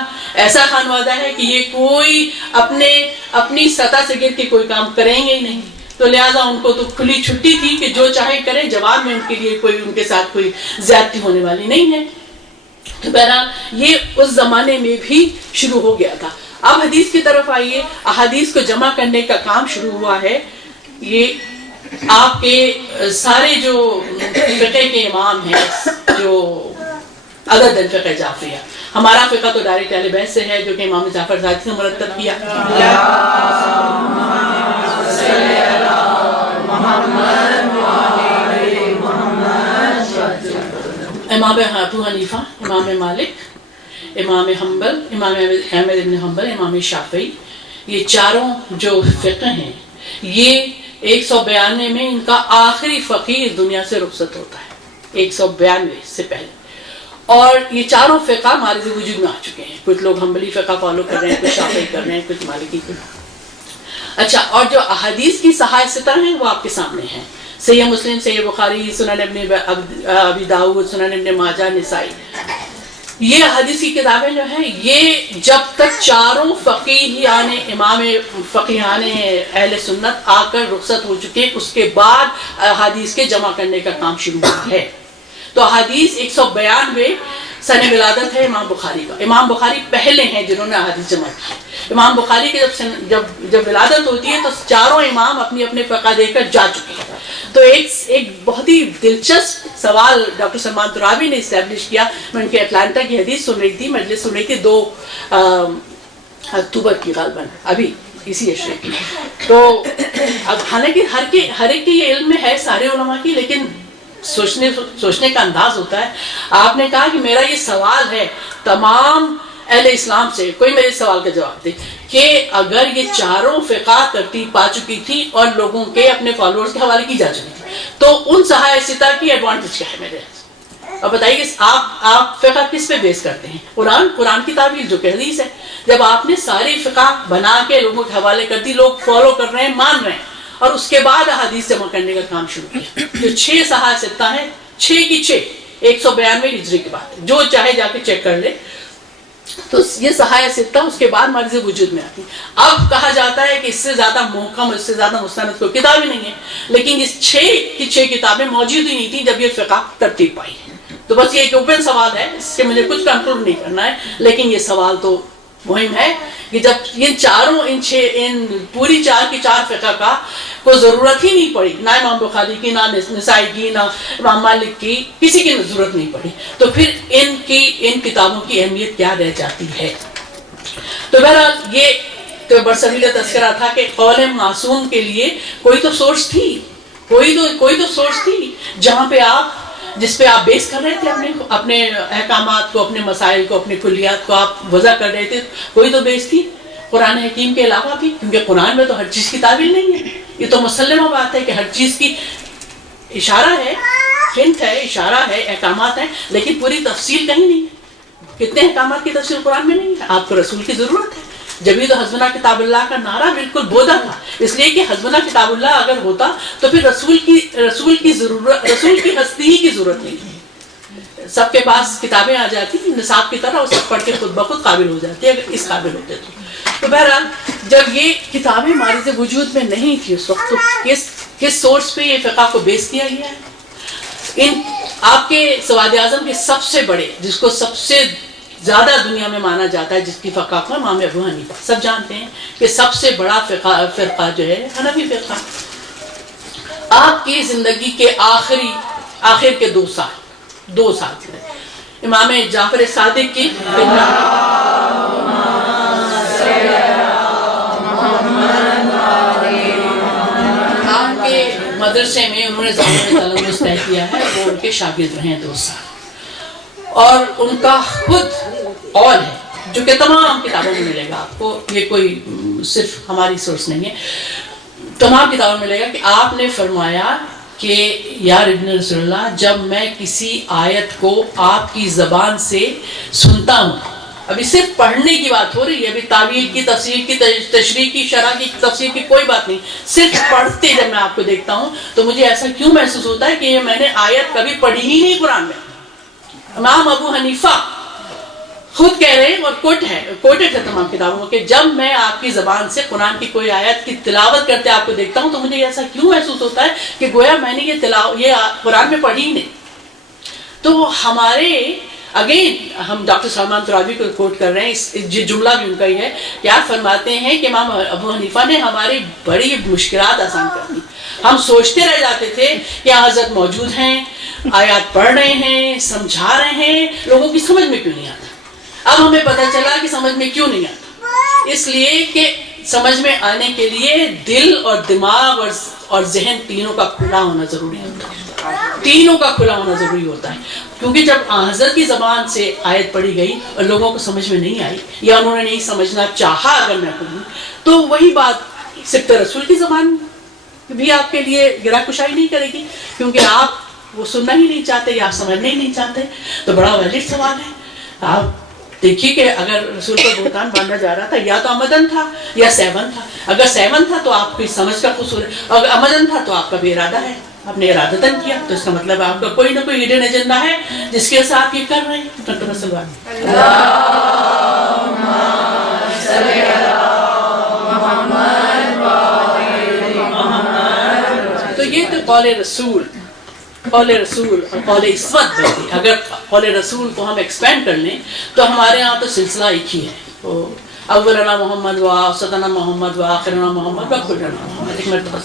ایسا خانوادہ ہے کہ یہ کوئی اپنی سطح سے گر کے کوئی کام کریں گے ہی نہیں. تو لہٰذا ان کو تو کھلی چھٹی تھی کہ جو چاہے کریں, جواب میں ان کے لیے ان کے ساتھ کوئی زیادتی ہونے والی نہیں ہے. تو بہرحال یہ اس زمانے میں بھی شروع ہو گیا تھا. اب حدیث کی طرف آئیے. احادیث کو جمع کرنے کا کام شروع ہوا ہے. یہ آپ کے سارے جو فقہ کے امام ہیں, جو عدد الفقہ جعفریہ, ہمارا فقہ تو ڈائریکٹ اہل بیت سے ہے جو کہ امام جعفر صادق نے مرتب کیا. امام ابو حنیفہ, امام مالک, امام حنبل, امام احمد بن حنبل, امام شافعی, یہ چاروں جو فقہ ہیں یہ 192 میں ان کا آخری فقیر دنیا سے رخصت ہوتا ہے، 192 سے پہلے. اور یہ چاروں فقہ ہمارے سے وجود میں آ چکے ہیں. کچھ لوگ حنبلی فقہ فالو کر رہے ہیں، کچھ شافعی کر رہے ہیں، کچھ مالکی کر رہے ہیں. اچھا، اور جو احادیث کی صحاح ستہ ہیں وہ آپ کے سامنے ہیں. صحیح مسلم، صحیح بخاری، سنن ابن ابی داؤد، سنن ابن ماجہ، نسائی. یہ حدیث کی کتابیں جو ہیں یہ جب تک چاروں فقیہان اہل سنت آ کر رخصت ہو چکے، اس کے بعد حدیث کے جمع کرنے کا کام شروع ہوا ہے. تو حدیث 192 سن ولادت ہے امام بخاری کا. امام بخاری پہلے ہیں جنہوں نے حدیث جمع کی. امام بخاری کی جب ولادت ہوتی ہے تو چاروں امام اپنی اپنے فقہ دے کر جا چکے ہیں. تو ایک بہت ہی دلچسپ سوال ڈاکٹر سلمان ترابی نے اسٹیبلش کیا. میں ان کے اٹلانٹا کی حدیث سن رہی تھی، مجلس سن رہی تھی 2 اکتوبر کی غالباً، ابھی اسی عشرے کی. تو اب حالانکہ ہر ایک کی یہ علم میں ہے سارے علماء کی، لیکن سوچنے کا انداز ہوتا ہے. آپ نے کہا کہ میرا یہ سوال ہے تمام اہل اسلام سے، کوئی میرے سوال کا جواب دے کہ اگر یہ چاروں فقہ ترتیب پا چکی تھی اور لوگوں کے اپنے فالوورز کے حوالے کی جا چکی تھی، تو ان صحاح ستہ کی ایڈوانٹیج کیا ہے میرے؟ اب بتائیے کہ آپ فقہ کس پہ بیس کرتے ہیں؟ قرآن کی تعبیر جو کہ حدیث ہے. جب آپ نے ساری فقہ بنا کے لوگوں کے حوالے کر دی، لوگ فالو کر رہے ہیں، مان رہے ہیں، اور اس کے بعد حدیث جمع کرنے کا کام شروع کیا. جو 6 صحاح ستہ ہیں، 6 کی 6 192 ہجری کے بعد، جو چاہے جا کے چیک کر لے. تو یہ صحاح ستہ اس کے بعد مرض وجود میں آتی. اب کہا جاتا ہے کہ اس سے زیادہ محکم، اس سے زیادہ مستند کوئی کتاب ہی نہیں ہے. لیکن اس 6 کی 6 کتابیں موجود ہی نہیں تھیں جب یہ فقہ ترتیب پائی. تو بس یہ ایک اوپن سوال ہے، اس سے مجھے کچھ کنکلوڈ نہیں کرنا ہے، لیکن یہ سوال تو مہم ہے کہ جب ان پوری 4 کی 4 فقہ کا کوئی ضرورت ہی نہیں پڑی، نہ امام بخاری کی، نہ نسائی کی، نہ امام مالک کی، کسی کی ضرورت نہیں پڑی، تو پھر ان کتابوں کی اہمیت کیا رہ جاتی ہے؟ تو بہرحال یہ تو برصغیر کا تذکرہ تھا کہ قول معصوم کے لیے کوئی تو سورس تھی، کوئی تو سورس تھی جس پہ آپ بیس کر رہے تھے اپنے احکامات کو، اپنے مسائل کو، اپنے کلیات کو آپ وضع کر رہے تھے. کوئی تو بیس تھی قرآن حکیم کے علاوہ بھی، کیونکہ قرآن میں تو ہر چیز کی تعبیر نہیں ہے. یہ تو مسلمہ بات ہے کہ ہر چیز کی اشارہ ہے، ہنٹ ہے، اشارہ ہے، احکامات ہیں، لیکن پوری تفصیل کہیں نہیں ہے. کتنے احکامات کی تفصیل قرآن میں نہیں ہے. آپ کو رسول کی ضرورت ہے. جبھی تو حسبنا کتاب اللہ کا نعرہ بالکل بودا تھا، اس لیے کہ حسبنا کتاب اللہ اگر ہوتا تو پھر رسول کی ہستی ہی کی ضرورت نہیں تھی. سب کے پاس کتابیں آ جاتی نصاب کی طرح، وہ سب پڑھ کے خود بخود قابل ہو جاتی اگر اس قابل ہوتے تو بہرحال جب یہ کتابیں ہمارے سے وجود میں نہیں تھی اس وقت، تو کس سورس پہ یہ فقہ کو بیس کیا گیا ہے؟ آپ کے سواد اعظم کے سب سے بڑے، جس کو سب سے زیادہ دنیا میں مانا جاتا ہے، جس کی فقہ کو امام ابو حنیفہ، سب جانتے ہیں کہ سب سے بڑا فرقہ جو ہے حنفی فرقہ. آپ کی زندگی کے آخر کے 2 سال امام جعفر صادق کی آپ کے مدرسے میں انہوں نے تلمذ طے کیا ہے، وہ ان کے شاگرد رہے ہیں 2 سال. اور ان کا خود قول ہے جو کہ تمام کتابوں میں ملے گا آپ کو، یہ کوئی صرف ہماری سورس نہیں ہے، تمام کتابوں میں ملے گا کہ آپ نے فرمایا کہ یا ابن رسول اللہ، جب میں کسی آیت کو آپ کی زبان سے سنتا ہوں، ابھی صرف پڑھنے کی بات ہو رہی ہے، ابھی تعویل کی، تفسیر کی، تشریح کی، شرح کی، تفسیر کی کوئی بات نہیں، صرف پڑھتے جب میں آپ کو دیکھتا ہوں تو مجھے ایسا کیوں محسوس ہوتا ہے کہ یہ میں نے آیت کبھی پڑھی ہی نہیں قرآن میں. امام ابو حنیفہ خود کہہ رہے ہیں اور کوٹڈ ہے تمام کتابوں کہ جب میں آپ کی زبان سے قرآن کی کوئی آیت کی تلاوت کرتے آپ کو دیکھتا ہوں تو مجھے ایسا کیوں محسوس ہوتا ہے کہ گویا میں نے یہ قرآن میں پڑھی ہی نہیں. تو ہمارے ہم ڈاکٹر سلمان ترابی کو کوٹ کر رہے ہیں، یہ جملہ بھی ان کا ہی ہے، کیا فرماتے ہیں کہ امام ابو حنیفہ نے ہماری بڑی مشکلات آسان کر دی. ہم سوچتے رہ جاتے تھے کہ حضرت موجود ہیں، آیات پڑھ رہے ہیں، سمجھا رہے ہیں، لوگوں کی سمجھ میں کیوں نہیں آتا. اب ہمیں پتہ چلا کہ سمجھ میں کیوں نہیں آتا، اس لیے کہ سمجھ میں آنے کے لیے دل اور دماغ اور ذہن تینوں کا کھلا ہونا ضروری ہوتا ہے. تینوں کا کھلا ہونا ضروری ہوتا ہے، کیونکہ جب حضرت کی زبان سے آیت پڑھی گئی اور لوگوں کو سمجھ میں نہیں آئی یا انہوں نے نہیں سمجھنا چاہا اگر میں کہوں، تو وہی بات سبت رسول کی زبان بھی آپ کے لیے گرہ کشائی نہیں کرے گی، کیونکہ آپ وہ سننا ہی نہیں چاہتے یا آپ سمجھنا ہی نہیں چاہتے. تو بڑا ویلڈ سوال ہے. آپ دیکھیے کہ اگر رسول پر بہتان باندھا جا رہا تھا یا تو عمدن تھا یا سیون تھا. اگر سیون تھا تو آپ کی سمجھ کا قصور ہے، اگر عمدن تھا تو آپ کا بے ارادہ ہے، آپ نے ارادتاً کیا، تو اس کا مطلب آپ کا کوئی نہ کوئی ہڈن ایجنڈا ہے جس کی وجہ سے آپ یہ کر رہے ہیں. تو یہ تو قول رسول اور قول عصمت بنتی. اگر قول رسول کو ہم ایکسپینڈ کر لیں تو ہمارے ہاں تو سلسلہ ایک ہی ہے، اولنا محمد و اوسطنا محمد و آخرنا محمد و کلنا محمد. ایک مرتبہ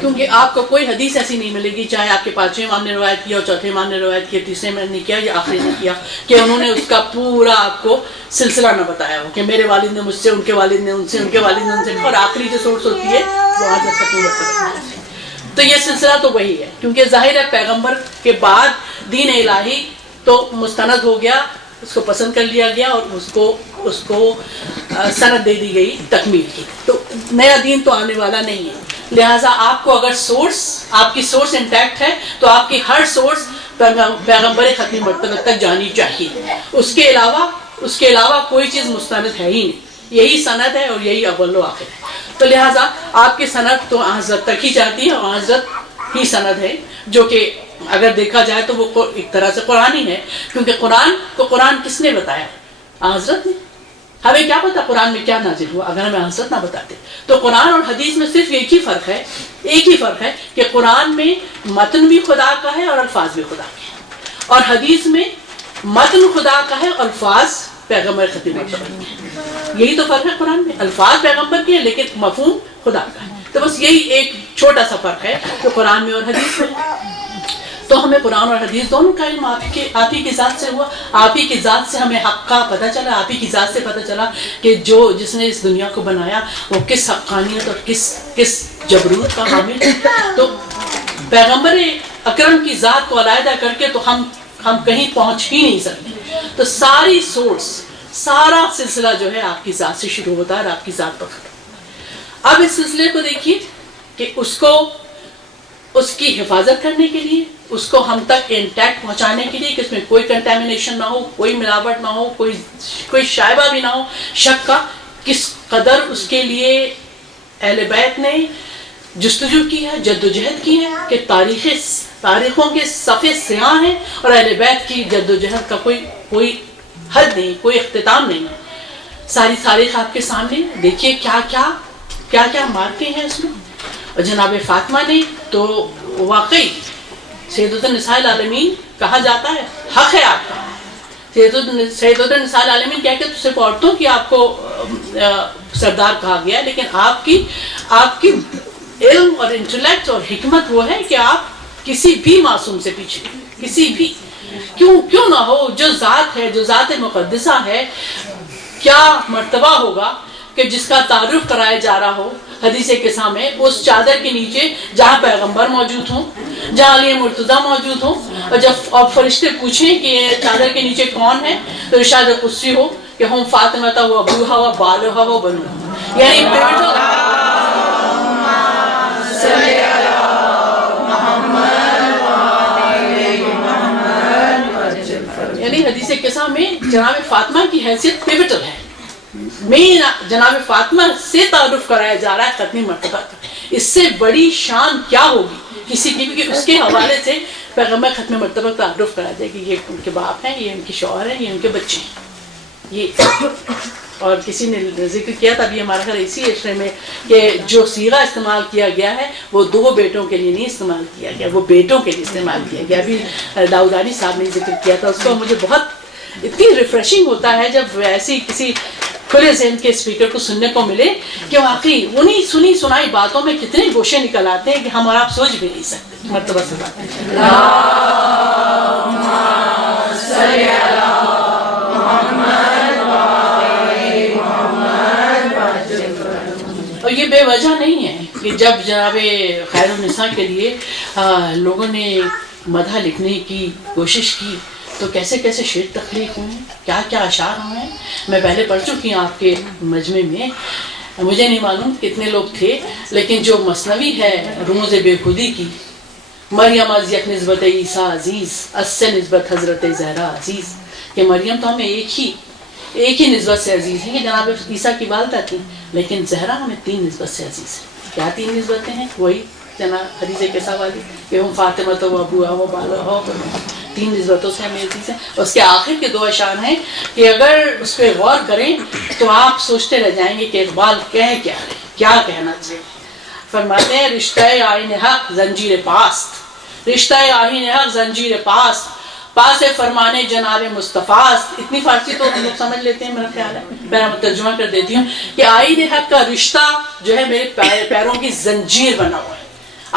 کیونکہ آپ کو کوئی حدیث ایسی نہیں ملے گی، چاہے آپ کے پانچویں امام نے روایت کیا اور چوتھے امام نے روایت کیا، تیسرے امام نے کیا یا آخری نے کیا، کہ انہوں نے اس کا پورا آپ کو سلسلہ نہ بتایا ہو کہ میرے والد نے مجھ سے، ان کے والد نے ان سے، ان کے والد نے ان سے، اور آخری جو سورس ہوتی ہے وہ آج تک نہیں. تو یہ سلسلہ تو وہی ہے، کیونکہ ظاہر ہے پیغمبر کے بعد دین الہی تو مستند ہو گیا، اس کو پسند کر لیا گیا اور اس کو سند دے دی گئی تکمیل کی. تو نیا دین تو آنے والا نہیں ہے، لہٰذا آپ کو اگر آپ کی سورس انٹیکٹ ہے تو آپ کی ہر سورس پیغمبر ختمی مرتبہ تک جانی چاہیے. اس کے علاوہ کوئی چیز مستند ہے ہی نہیں، یہی سند ہے اور یہی اول و آخر ہے. تو لہٰذا آپ کی سند تو حضرت تک ہی جاتی ہے اور حضرت ہی سند ہے، جو کہ اگر دیکھا جائے تو وہ ایک طرح سے قرآن ہی ہے، کیونکہ قرآن کس نے بتایا؟ حضرت نے. ہمیں کیا پتا قرآن میں کیا نازل ہوا اگر ہمیں حضرت نہ بتاتے. تو قرآن اور حدیث میں صرف ایک ہی فرق ہے کہ قرآن میں متن بھی خدا کا ہے اور الفاظ بھی خدا کے ہیں، اور حدیث میں متن خدا کا ہے اور الفاظ پیغمبر ختم مرتبہ کے ہیں. یہی تو فرق ہے قرآن میں، الفاظ پیغمبر کے ہیں لیکن مفہوم خدا کا ہے. تو بس یہی ایک چھوٹا سا فرق ہے جو قرآن میں اور حدیث میں. تو ہمیں قرآن اور حدیث دونوں کا علم آپ ہی کی ذات سے ہوا. آپ ہی کی ذات سے ہمیں حق کا پتہ چلا، آپ ہی کی ذات سے پتہ چلا کہ جس نے اس دنیا کو بنایا وہ کس حقانیت اور کس جبروت کا حامل ہے. تو پیغمبر اکرم کی ذات کو علیحدہ کر کے تو ہم کہیں پہنچ ہی نہیں سکتے. تو سارا سلسلہ جو ہے آپ کی ذات سے شروع ہوتا ہے اور آپ کی ذات پر ختم. اب اس سلسلے کو دیکھیے کہ اس کی حفاظت کرنے کے لیے، اس کو ہم تک انٹیکٹ پہنچانے کے لیے کہ اس میں کوئی کنٹامینیشن نہ ہو، کوئی ملاوٹ نہ ہو، کوئی شائبہ بھی نہ ہو شک کا، کس قدر اس کے لیے اہل بیت نے جستجو کی ہے، جدوجہد کی ہے کہ تاریخوں کے صفحے سیاہ ہیں اور اہل بیت کی جدوجہد کا کوئی حد نہیں، کوئی اختتام نہیں. ساری تاریخ آپ کے سامنے دیکھیے کیا مارکے ہیں اس میں. اور جناب فاطمہ نے تو واقعی سیدۃ النساء العالمین کہا جاتا ہے، حق ہے آپ کا. سیدۃ النساء العالمین کہہ کے تو صرف عورتوں کی آپ کو سردار کہا گیا، لیکن آپ کی علم اور انٹلیکٹ اور حکمت وہ ہے کہ آپ کسی بھی معصوم سے پیچھے، کسی بھی کیوں نہ ہو، جو ذات مقدسہ ہے، کیا مرتبہ ہوگا کہ جس کا تعارف کرایا جا رہا ہو حدیث قصہ میں اس چادر کے نیچے جہاں پیغمبر موجود ہوں، جہاں علی مرتضیٰ موجود ہوں، اور جب فرشتے پوچھیں کہ یہ چادر کے نیچے کون ہے تو ارشاد قدسی ہو کہ ہم فاطمہ و ابوہا و بالہا و بنوہا. یعنی حدیث قصہ میں جناب فاطمہ کی حیثیت پیوٹل ہے. جناب فاطمہ سے تعارف کرایا جا رہا ہے ختمی مرتبہ تک. اس سے بڑی شان کیا ہوگی کسی کی بھی کہ اس کے حوالے سے پیغمبر ختمی مرتبہ تعارف کرایا جائے کہ یہ ان کے باپ ہیں، یہ ان کے شوہر ہیں، یہ ان کے بچے ہیں. یہ اور کسی نے ذکر کیا تھا ابھی ہمارا خیال اسی اشرے میں کہ جو صیغہ استعمال کیا گیا ہے وہ 2 بیٹوں کے لیے نہیں استعمال کیا گیا، وہ بیٹوں کے لیے استعمال کیا گیا. ابھی داؤدانی صاحب نے ذکر کیا تھا اس کو. مجھے بہت اتنی ریفریشنگ ہوتا ہے جب ایسی کسی کھلے ذہن کے اسپیکر کو سننے کو ملے کہ واقعی انہی سنی سنائی باتوں میں کتنے گوشے نکل آتے ہیں کہ ہم اور آپ سوچ بھی نہیں سکتے. مرتبہ سے بات ہے. بے وجہ نہیں ہے کہ جب جناب خیر النساء کے لیے لوگوں نے مدح لکھنے کی کوشش کی تو کیسے کیسے شعر تخلیق ہوئے ہیں، کیا کیا اشعار ہوئے ہیں. میں پہلے پڑھ چکی ہوں آپ کے مجمع میں، مجھے نہیں معلوم کتنے لوگ تھے، لیکن جو مثنوی ہے رموز بے خودی کی، مریم از یک نسبت عیسیٰ عزیز اسے نسبت حضرت زہرا عزیز، کہ مریم تو ہمیں ایک ہی نسبت سے عزیز ہیں کہ جناب عیسیٰ کی والدہ تھی، لیکن زہرا ہمیں 3 نسبت سے عزیز ہیں. کیا 3 نسبتیں ہیں؟ وہی جناب حدیث قصہ والی کہ ہم فاطمہ تو ابوہا و بالا ہو، 3 نسبتوں سے ہمیں عزیز ہیں. اس کے آخر کے 2 اشعار ہیں کہ اگر اس پہ غور کریں تو آپ سوچتے رہ جائیں گے کہ اقبال کیا کہنا چاہیے. فرماتے ہیں رشتہ آئین حق زنجیر پاست، رشتہ آئین حق زنجیر پاست، پاس فرمانے جناب مصطفیٰ. اتنی فارسی تو ہم لوگ سمجھ لیتے ہیں، میرا خیال ہے. میں ترجمہ کر دیتی ہوں کہ آئین حق کا رشتہ جو ہے میرے پیروں کی زنجیر بنا ہوا ہے.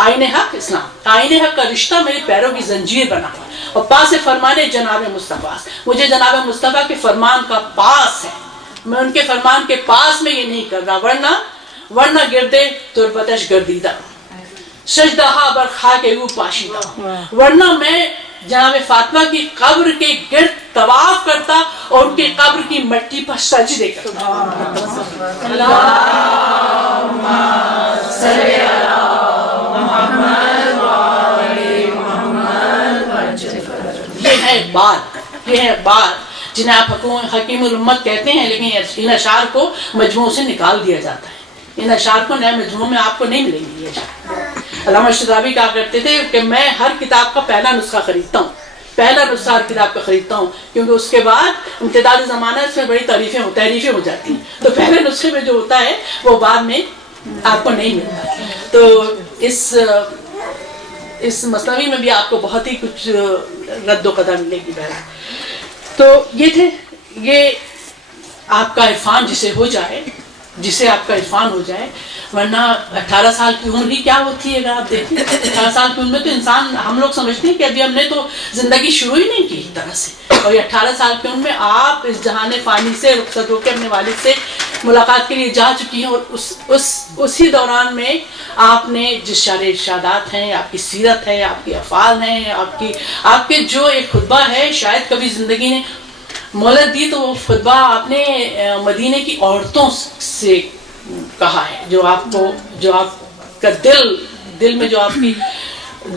آئین حق اسلام، آئین حق کا رشتہ میرے پیروں کی زنجیر بنا ہوا ہے. اور پاس فرمانے جناب مصطفیٰ، مجھے جناب مصطفیٰ کے فرمان کا پاس ہے. میں ان کے فرمان کے پاس میں یہ نہیں کر رہا، ورنہ گردے تربتش گردیدہ سجدہ بر خاک او پاشیدہ، ورنہ میں جناب فاطمہ کی قبر کے گرد طواف کرتا اور ان کی قبر کی مٹی پر سجدے کرتا. اللہم صلی علی محمد وعلی محمد. یہ ہے اقبال جنہیں آپ حکیم الامت کہتے ہیں، لیکن ان اشعار کو مجموعوں سے نکال دیا جاتا ہے. ان اشعار کو نئے مجموعوں میں آپ کو نہیں ملیں گے. یہ اشعار علامہ شذابی کہا کرتے تھے کہ میں ہر کتاب کا پہلا نسخہ خریدتا ہوں، پہلا نسخہ ہر کتاب کا خریدتا ہوں، کیونکہ اس کے بعد امتداد زمانہ اس میں بڑی تحریفیں ہو جاتی ہیں. تو پہلے نسخے میں جو ہوتا ہے وہ بعد میں آپ کو نہیں ملتا. تو اس مثنوی میں بھی آپ کو بہت ہی کچھ رد و قدم ملے گی. بہرحال تو یہ آپ کا عرفان جسے آپ کا عرفان ہو جائے. ورنہ 18 سال کی عمر ہی کیا ہوتی ہے. اگر آپ دیکھیں 18 سال کی عمر میں تو انسان، ہم لوگ سمجھتے ہیں کہ ابھی ہم نے تو زندگی شروع ہی نہیں کی ایک طرح سے. اور یہ 18 سال کی عمر میں آپ اس جہان فانی سے رخصت ہو کے اپنے والد سے ملاقات کے لیے جا چکی ہیں. اور اسی دوران میں آپ نے جس شار ارشادات ہیں، آپ کی سیرت ہے، آپ کی افعال ہیں، آپ کے جو ایک خطبہ ہے شاید کبھی زندگی نے مہلت دی تو وہ خطبہ آپ نے مدینے کی عورتوں سے کہا ہے، جو آپ کا دل میں جو آپ کی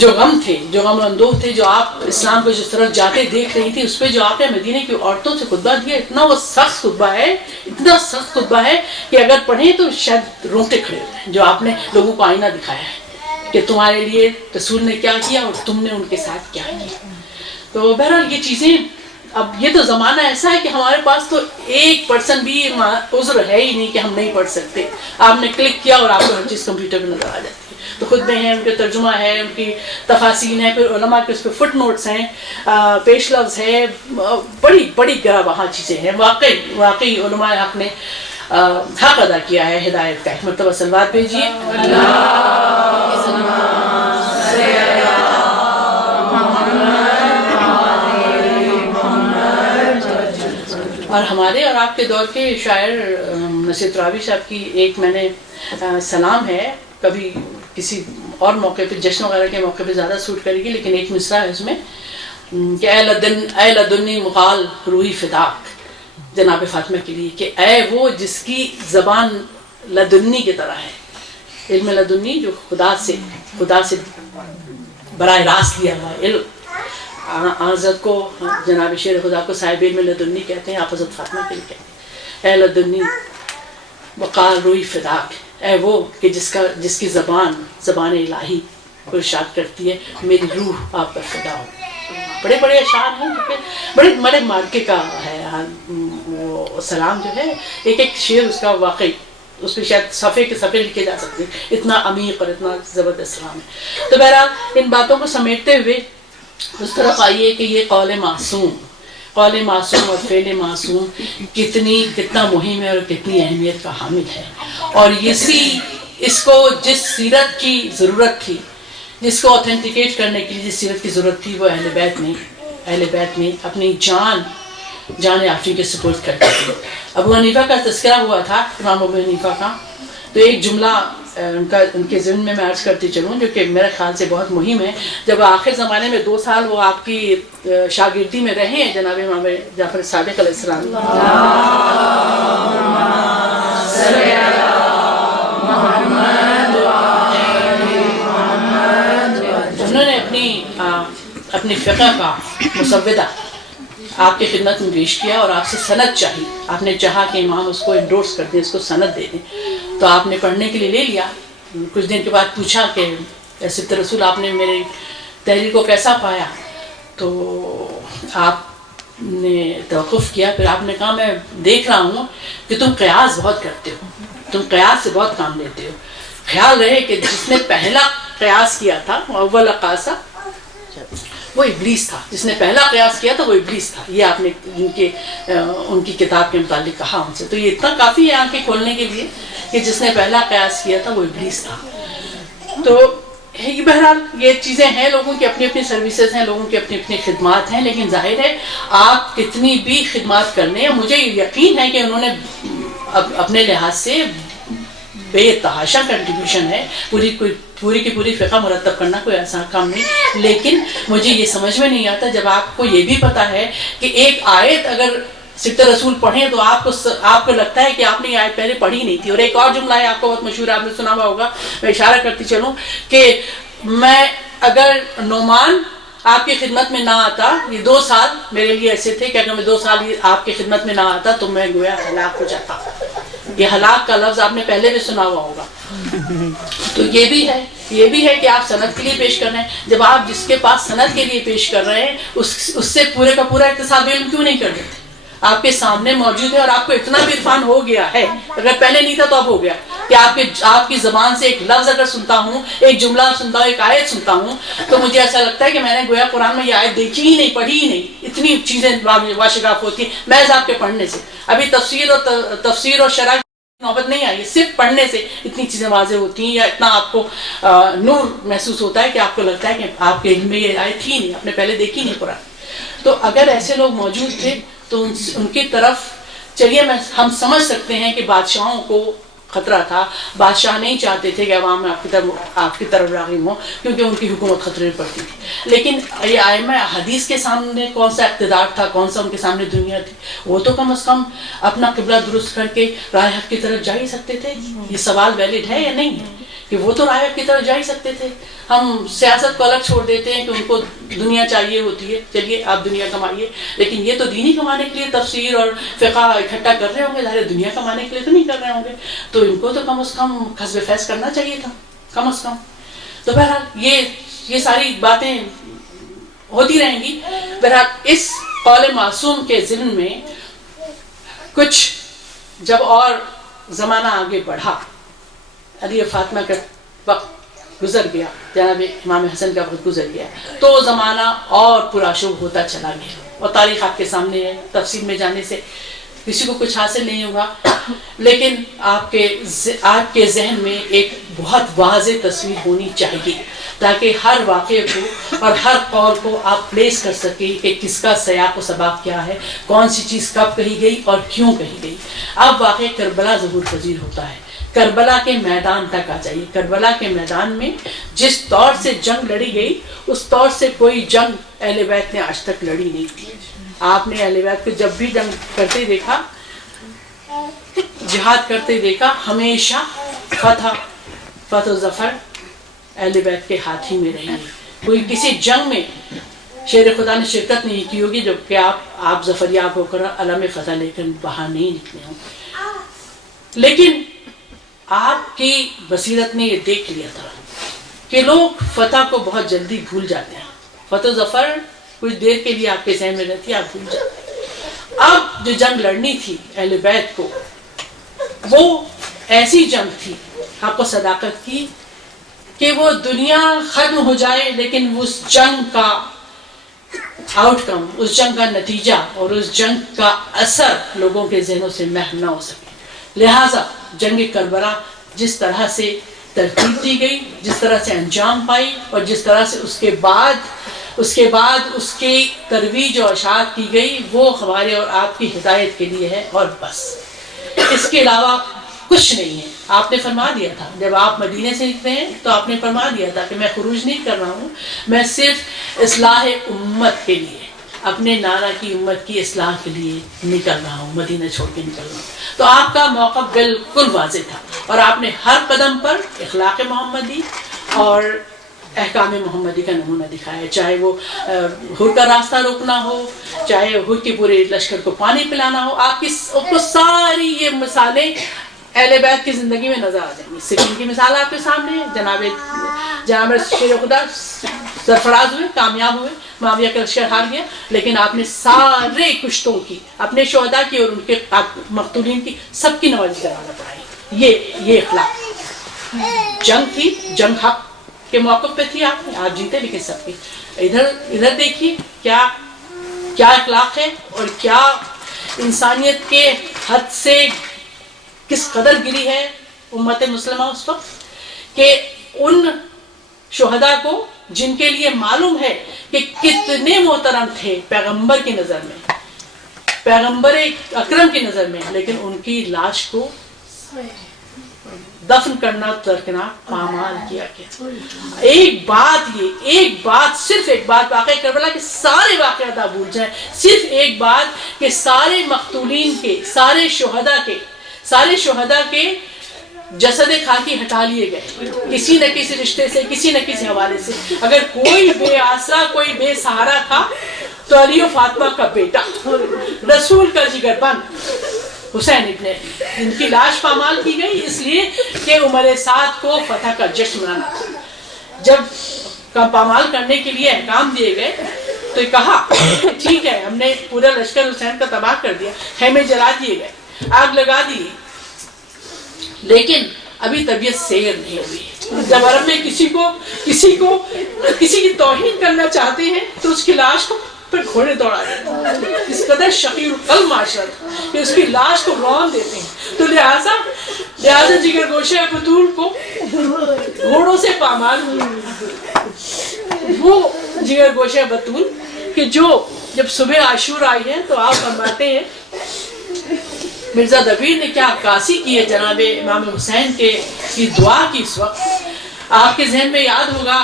جو غم تھے، جو غم اندوہ تھے، جو آپ اسلام کو جس طرح جاتے دیکھ رہی تھی، اس پہ جو آپ نے مدینے کی عورتوں سے خطبہ دیا، اتنا وہ سخت خطبہ ہے کہ اگر پڑھیں تو شاید رونگٹے کھڑے ہوتے ہیں. جو آپ نے لوگوں کو آئینہ دکھایا ہے کہ تمہارے لیے رسول نے کیا کیا اور تم نے ان کے ساتھ کیا کیا. تو بہرحال یہ چیزیں، اب یہ تو زمانہ ایسا ہے کہ ہمارے پاس تو 1% بھی عذر ہے ہی نہیں کہ ہم نہیں پڑھ سکتے. آپ نے کلک کیا اور آپ کو ہر چیز کمپیوٹر پہ نظر آ جاتی ہے. تو خطبے ہیں، ان کے ترجمہ ہے، ان کی تفاسیر ہیں، پھر علماء کے اس پہ فٹ نوٹس ہیں، پیش لفظ ہے، بڑی گراں چیزیں ہیں. واقعی علماء حق نے حق ادا کیا ہے ہدایت کا. ایک مرتبہ سلوات بھیجیے. اور ہمارے اور آپ کے دور کے شاعر نصیر ترابی صاحب کی ایک میں نے سلام ہے، کبھی کسی اور موقع پہ جشن وغیرہ کے موقع پہ زیادہ سوٹ کرے گی، لیکن ایک مصرع ہے اس میں کہ اے لدنی مغال روحی فداک، جناب فاطمہ کے لیے کہ اے وہ جس کی زبان لدنی کی طرح ہے. علم لدنی جو خدا سے براہ راست لیا ہوا علم. حضرت کو، جناب شیر خدا کو صاحب علم لدنی کہتے ہیں، آپ حضرت فاطمہ کے لیے کہتے ہیں اے لدنی وقال روحی فداک، اے وہ کہ جس کی زبان الہی کو ارشاد کرتی ہے میری روح آپ پر فدا ہو. بڑے اشعار ہیں، بڑے مارکے کا ہے وہ سلام جو ہے. ایک شعر اس کا واقعی اس پہ شاید صفحے کے صفحے لکھے جا سکتے ہیں، اتنا عمیق اور اتنا زبردست سلام ہے. تو بہرحال ان باتوں کو سمیٹتے ہوئے اس طرف آئیے کہ یہ قول معصوم اور فعل معصوم کتنا مہم ہے اور کتنی اہمیت کا حامل ہے. اور اس کو جس سیرت کی ضرورت تھی، جس کو اوتھینٹیکیٹ کرنے کے لیے جس سیرت کی ضرورت تھی، وہ اہل بیت نے اپنی جان آفرین کے سپرد کر دی. ابو حنیفہ کا تذکرہ ہوا تھا، امام ابو حنیفہ کا. تو ایک جملہ ان کے ذہن میں عرض کرتی چلوں جو کہ میرے خیال سے بہت مہم ہے. جب آخر زمانے میں 2 سال وہ آپ کی شاگردی میں رہے ہیں جناب امام جعفر صادق علیہ السلام، انہوں نے اپنی فقہ کا مسودہ آپ کی خدمت میں پیش کیا اور آپ سے سند چاہی. آپ نے چاہا کہ امام اس کو انڈورس کر دیں، اس کو سند دے دیں. تو آپ نے پڑھنے کے لیے لے لیا. کچھ دن کے بعد پوچھا کہ سبت رسول آپ نے میری تحریر کو کیسا پایا؟ تو آپ نے توقف کیا. پھر آپ نے کہا میں دیکھ رہا ہوں کہ تم قیاس بہت کرتے ہو، تم قیاس سے بہت کام لیتے ہو. خیال رہے کہ جس نے پہلا قیاس کیا تھا اول قاسا وہ ابلیس تھا. جس نے پہلا قیاس کیا تھا وہ ابلیس تھا. یہ آپ نے ان کی کتاب کے متعلق کہا ان سے. تو یہ اتنا کافی ہے آنکھیں کھولنے کے لیے کہ جس نے پہلا قیاس کیا تھا وہ ابلیس تھا. تو بہرحال یہ چیزیں ہیں، لوگوں کی اپنی اپنی سروسز ہیں، لوگوں کی اپنی اپنی خدمات ہیں. لیکن ظاہر ہے آپ کتنی بھی خدمات کر لیں، مجھے یقین ہے کہ انہوں نے اپنے لحاظ سے بے تحاشا کنٹریبیوشن ہے. پوری کی پوری فقہ مرتب کرنا کوئی آسان کام نہیں. لیکن مجھے یہ سمجھ میں نہیں آتا جب آپ کو یہ بھی پتا ہے کہ ایک آیت اگر سبت رسول پڑھیں تو آپ کو لگتا ہے کہ آپ نے یہ آیت پہلے پڑھی نہیں تھی. اور ایک اور جملہ ہے آپ کو بہت مشہور ہے، آپ نے سنا ہوا ہوگا، میں اشارہ کرتی چلوں کہ میں اگر نعمان آپ کی خدمت میں نہ آتا، یہ 2 سال میرے لیے ایسے تھے کہ اگر میں 2 سال آپ کی خدمت میں نہ آتا تو میں گویا ہلاک ہو جاتا. یہ ہلاک کا لفظ آپ نے پہلے بھی سنا ہوا ہوگا. تو یہ بھی ہے کہ آپ سند کے لیے پیش کر رہے ہیں. جب آپ جس کے پاس سند کے لیے پیش کر رہے ہیں اس سے پورے کا پورا اقتصاد علم کیوں نہیں کر دیتے؟ آپ کے سامنے موجود ہے اور آپ کو اتنا بھی عرفان ہو گیا ہے، اگر پہلے نہیں تھا تو اب ہو گیا کہ آپ کی زبان سے ایک لفظ اگر سنتا ہوں، ایک جملہ سنتا ہوں، ایک آیت سنتا ہوں تو مجھے ایسا لگتا ہے کہ میں نے گویا قرآن میں یہ آیت دیکھی ہی نہیں، پڑھی ہی نہیں. اتنی چیزیں واشگاف ہوتی ہیں محض آپ کے پڑھنے سے. ابھی تفسیر اور شرح نوبت نہیں آئی، صرف پڑھنے سے اتنی چیزیں واضح ہوتی ہیں یا اتنا آپ کو نور محسوس ہوتا ہے کہ آپ کو لگتا ہے کہ آپ کے علم میں یہ آیت تھی نہیں، آپ نے پہلے دیکھی نہیں قرآن. تو اگر ایسے لوگ موجود تھے تو ان کی طرف چلیے ہم سمجھ سکتے ہیں کہ بادشاہوں کو خطرہ تھا. بادشاہ نہیں چاہتے تھے کہ عوام آپ کی طرف راغب ہوں کیونکہ ان کی حکومت خطرے میں پڑتی تھی. لیکن یہ ائمہ حدیث کے سامنے کون سا اقتدار تھا، کون سا ان کے سامنے دنیا تھی؟ وہ تو کم از کم اپنا قبلہ درست کر کے راہ حق کی طرف جا ہی سکتے تھے. یہ سوال ویلڈ ہے یا نہیں ہے کہ وہ تو راہ حق کی طرف جا ہی سکتے تھے؟ ہم سیاست کو الگ چھوڑ دیتے ہیں کہ ان کو دنیا چاہیے ہوتی ہے، چلیے آپ دنیا کمائیے، لیکن یہ تو دینی کمانے کے لیے تفسیر اور فقہ اکٹھا کر رہے ہوں گے، ظاہر دنیا کمانے کے لیے تو نہیں کر رہے ہوں گے. تو ان کو تو کم از کم کسب فیض کرنا چاہیے تھا کم از کم. تو بہرحال یہ ساری باتیں ہوتی رہیں گی. بہرحال اس قول معصوم کے ذہن میں کچھ جب اور زمانہ آگے بڑھا، علی فاطمہ کا وقت گزر گیا، جناب امام حسن کا وقت گزر گیا، تو زمانہ اور پرآشوب ہوتا چلا گیا. اور تاریخ آپ کے سامنے ہے، تفصیل میں جانے سے کسی کو کچھ حاصل نہیں ہوگا. لیکن آپ کے ذہن میں ایک بہت واضح تصویر ہونی چاہیے تاکہ ہر واقعے کو اور ہر قول کو آپ پلیس کر سکیں کہ کس کا سیاق و سباق کیا ہے، کون سی چیز کب کہی گئی اور کیوں کہی گئی. اب واقعہ کربلا ظہور پذیر ہوتا ہے. کربلا کے میدان تک آ جائیے. کربلا کے میدان میں جس طور سے جنگ لڑی گئی اس طور سے کوئی جنگ اہل بیت نے آج تک لڑی نہیں تھی. آپ نے اہل بیت کو جب بھی جنگ کرتے دیکھا، جہاد کرتے دیکھا، ہمیشہ فتح و ظفر اہل بیت کے ہاتھ ہی میں رہی ہے. کوئی کسی جنگ میں شیر خدا نے شرکت نہیں کی ہوگی جب کہ آپ ظفریاب ہو کر علم فتح لے کر باہر نہیں نکلے ہوں. لیکن آپ کی بصیرت نے یہ دیکھ لیا تھا کہ لوگ فتح کو بہت جلدی بھول جاتے ہیں. فتح و ظفر کچھ دیر کے لیے آپ کے ذہن میں رہتی ہے، آپ بھول جاتے ہیں. اب جو جنگ لڑنی تھی اہل بیت کو، وہ ایسی جنگ تھی آپ کو صداقت کی کہ وہ دنیا ختم ہو جائے لیکن اس جنگ کا آؤٹ کم، اس جنگ کا نتیجہ اور اس جنگ کا اثر لوگوں کے ذہنوں سے محو نہ ہو سکے. لہٰذا جنگ کربلا جس طرح سے ترتیب دی گئی، جس طرح سے انجام پائی اور جس طرح سے اس کے بعد اس کی ترویج و اشاعت کی گئی، وہ ہمارے اور آپ کی ہدایت کے لیے ہے اور بس. اس کے علاوہ کچھ نہیں ہے. آپ نے فرما دیا تھا جب آپ مدینے سے نکلے ہیں تو آپ نے فرما دیا تھا کہ میں خروج نہیں کر رہا ہوں, میں صرف اصلاح امت کے لیے, اپنے نانا کی امت کی اصلاح کے لیے نکل رہا ہوں, مدینہ چھوڑ کے نکل رہا ہوں. تو آپ کا موقع بالکل واضح تھا اور آپ نے ہر قدم پر اخلاق محمدی اور احکام محمدی کا نمونہ دکھایا, چاہے وہ حر کا راستہ روکنا ہو, چاہے حر کے پورے لشکر کو پانی پلانا ہو. آپ کو ساری یہ مثالیں اہل بیت کی زندگی میں نظر آ جائیں گی. سکین کی مثال آپ کے سامنے ہے, جناب شیر خدا سرفراز ہوئے, کامیاب ہوئے, معاویہ کا لشکر ہار گیا, لیکن آپ نے سارے کشتوں کی, اپنے شہداء کی اور ان کے مقتولین کی, سب کی نماز جنازہ پڑھائی. یہ اخلاق. جنگ تھی, جنگ حق کے موقف پہ تھی, آپ جیتے, لیکن سب کی. ادھر دیکھیے کیا اخلاق ہے اور کیا انسانیت کے حد سے کس قدر گری ہے امت مسلمہ اس وقت کہ ان شہداء کو جن کے لیے معلوم ہے کہ کتنے محترم تھے پیغمبر کی نظر میں, پیغمبر اکرم کی نظر میں, لیکن ان کی لاش کو دفن کرنا ترکنا پامال کیا گیا. ایک بات صرف ایک بات واقع کربلا کے سارے واقعات آپ بھول جائیں, صرف ایک بات کہ سارے مقتولین کے, سارے شہداء کے جسد خاکی ہٹا لیے گئے کسی نہ کسی رشتے سے, کسی نہ کسی حوالے سے. اگر کوئی بے آسرا, کوئی بے سہارا تھا تو علی و فاطمہ کا بیٹا, رسول کا جگر بند حسین ابن علی, ان کی لاش پامال کی گئی اس لیے کہ عمر سعد کو فتح کا جشن منانا تھا. جب پامال کرنے کے لیے احکام دیے گئے تو کہا ٹھیک ہے, ہم نے پورا لشکر حسین کا تباہ کر دیا, خیمے جلا دیے گئے, آگ لگا دی, لیکن ابھی طبیعت سیر نہیں ہوئی. جب عرب میں کسی کی توہین کرنا چاہتے ہیں تو اس کی لاش کو پھر گھوڑے دوڑا دیتے ہیں. اس قدر شقی القلب معاشرہ کہ اس کی لاش کو رون دیتے ہیں. تو لہٰذا جگر گوشہ بطول کو گھوڑوں سے پامال وہ جگر گوشہ بطول کہ جب صبح عاشور آئی ہے تو آپ فرماتے ہیں مرزا دبیر نے کیا عکاسی کی ہے جناب امام حسین کی دعا کی. اس وقت آپ کے ذہن میں یاد ہوگا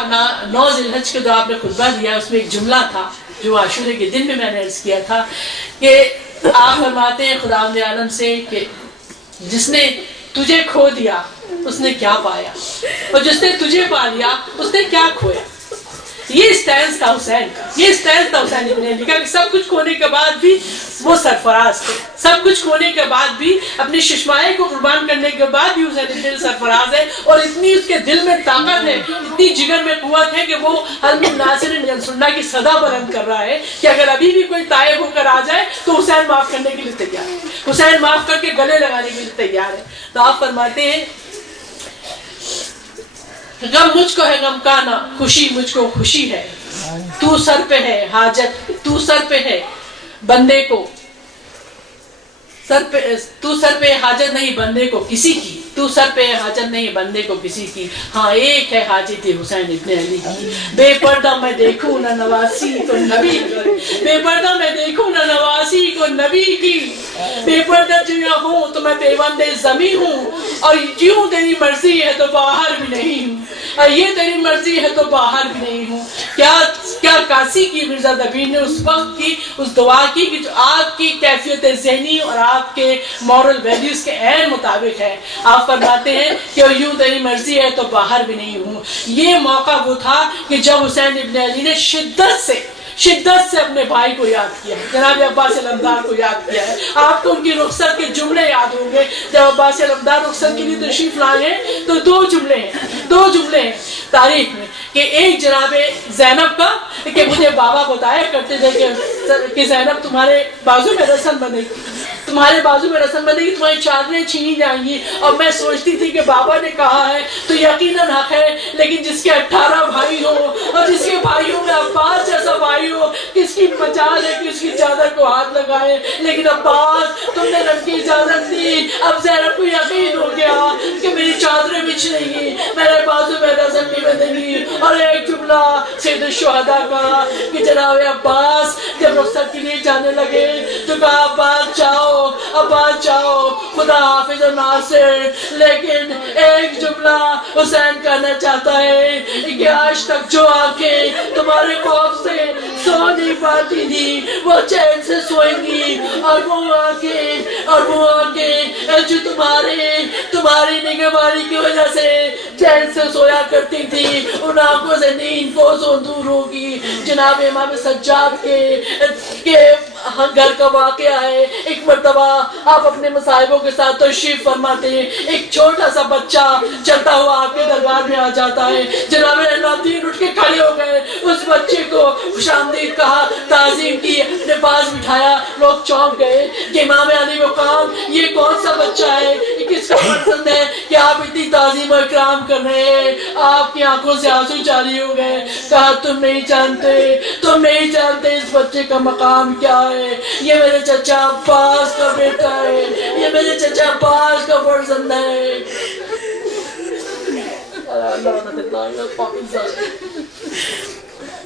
9 ذی الحج کے جو آپ نے خطبہ دیا, اس میں ایک جملہ تھا جو عاشورے کے دن میں نے عرض کیا تھا کہ آپ فرماتے ہیں خداوند عالم سے کہ جس نے تجھے کھو دیا اس نے کیا پایا, اور جس نے تجھے پا لیا اس نے کیا کھویا. یہ اسٹینس تھا حسین کا, یہ اسٹینس تھا حسین ابن علی کا کہ سب کچھ کھونے کے بعد بھی وہ سرفراز تھے, سب کچھ کھونے کے بعد بھی اپنے ششمائے کو قربان کرنے کے بعد بھی حسین ابن علی سرفراز ہے. اور اتنی اس کے دل میں طاقت ہے, اتنی جگر میں قوت ہے کہ وہ حلم ناصر جلسلہ کی صدا بلند کر رہا ہے کہ اگر ابھی بھی کوئی تائب ہو کر آ جائے تو حسین معاف کرنے کے لیے تیار ہے, حسین معاف کر کے گلے لگانے کے لیے تیار ہے. تو آپ فرماتے ہیں غم مجھ کو ہے غم کا نہ, خوشی مجھ کو خوشی ہے, تو سر پہ ہے حاجت, تو سر پہ ہے بندے کو, تو سر پہ حاجت نہیں بندے کو کسی کی, تو سر پہ حاجت نہیں بندے کو کسی کی. ہاں ایک ہے حاجت حسین ابن علی کی, بے پردہ میں دیکھوں نہ نواسی کو نبی کی, بے پردہ میں دیکھوں نہ نواسی کو نبی کی, بے پردہ جو ہوں تو میں پیوند زمیں ہوں, اور یوں تیری مرضی ہے تو باہر بھی نہیں ہوں, اور یہ تیری مرضی ہے تو باہر بھی نہیں ہوں. کیا کاسی کی مرزا دبیر نے اس وقت کی اس دعا کی کہ جو آپ کی کیفیت ذہنی اور آپ کے مورل ویلیوز کے عین مطابق ہے. آپ فرماتے ہیں کہ یوں تیری مرضی ہے تو باہر بھی نہیں ہوں. یہ موقع وہ تھا کہ جب حسین ابن علی نے شدت سے اپنے بھائی کو یاد کیا, جناب عباس علمدار کو یاد کیا ہے. آپ کو ان کی رخصت کے جملے یاد ہوں گے. جب عباس علمدار رخصت کے لیے تشریف لائے ہیں تو دو جملے ہیں تاریخ میں کہ ایک جناب زینب کا کہ مجھے بابا بتایا کرتے تھے کہ زینب تمہارے بازو میں رسن بنے گی, تمہاری چادریں چھینی جائیں گی, اور میں سوچتی تھی کہ بابا نے کہا ہے تو یقیناً حق ہے, لیکن جس کے 18 بھائی ہو اور جس کے بھائیوں میں عباس جیسا بھائی ہو, کس کی مجال ہے کہ اس کی چادر کو ہاتھ لگائے، لیکن عباس تم نے رب کی اجازت دی. اب زینب کو یقین ہو گیا کہ میری چادریں بچھنے گی، میرے بازو میں نظر نہیں بندھے گی. اور ایک جملہ سید الشہداء کا کہ جناب عباس جب رخصت کے لیے جانے لگے تو کہا عباس جاؤ، عباس جاؤ، خدا حافظ و ناصر. لیکن ایک جملہ حسین کہنا چاہتا ہے کہ آج تک جو آنکھیں تمہارے خوف سے سو نہیں پاتی تھی وہ چین سے سوئیں گی، اور وہ آنکھیں جو تمہاری نگہبانی کی وجہ سے چین سے سویا کرتی تھی، ان آنکھوں سے نیند کوسوں دور ہوگی. جناب امام سجاد کے گھر کا واقعہ ہے. ایک مرتبہ آپ اپنے مصاحبوں کے ساتھ تشریف فرماتے ہیں، ایک چھوٹا سا بچہ چلتا ہوا آپ کے دربار میں آ جاتا ہے. جناب ناظرین اٹھ کے کھڑے ہو گئے، اس بچے کو خوش آمدید کہا، تعظیم کی، اپنے پاس بٹھایا. لوگ چونک گئے کہ امام علی مقام یہ کون سا بچہ ہے، یہ کس کو پسند ہے کہ آپ اتنی تعظیم و اکرام کر رہے ہیں. آپ کی آنکھوں سے آنسو جاری ہو گئے. کہا تم نہیں جانتے اس بچے کا مقام کیا ہے. یہ میرے چچا عباس کا بیٹا ہے، یہ میرے چچا عباس کا فرزند ہے.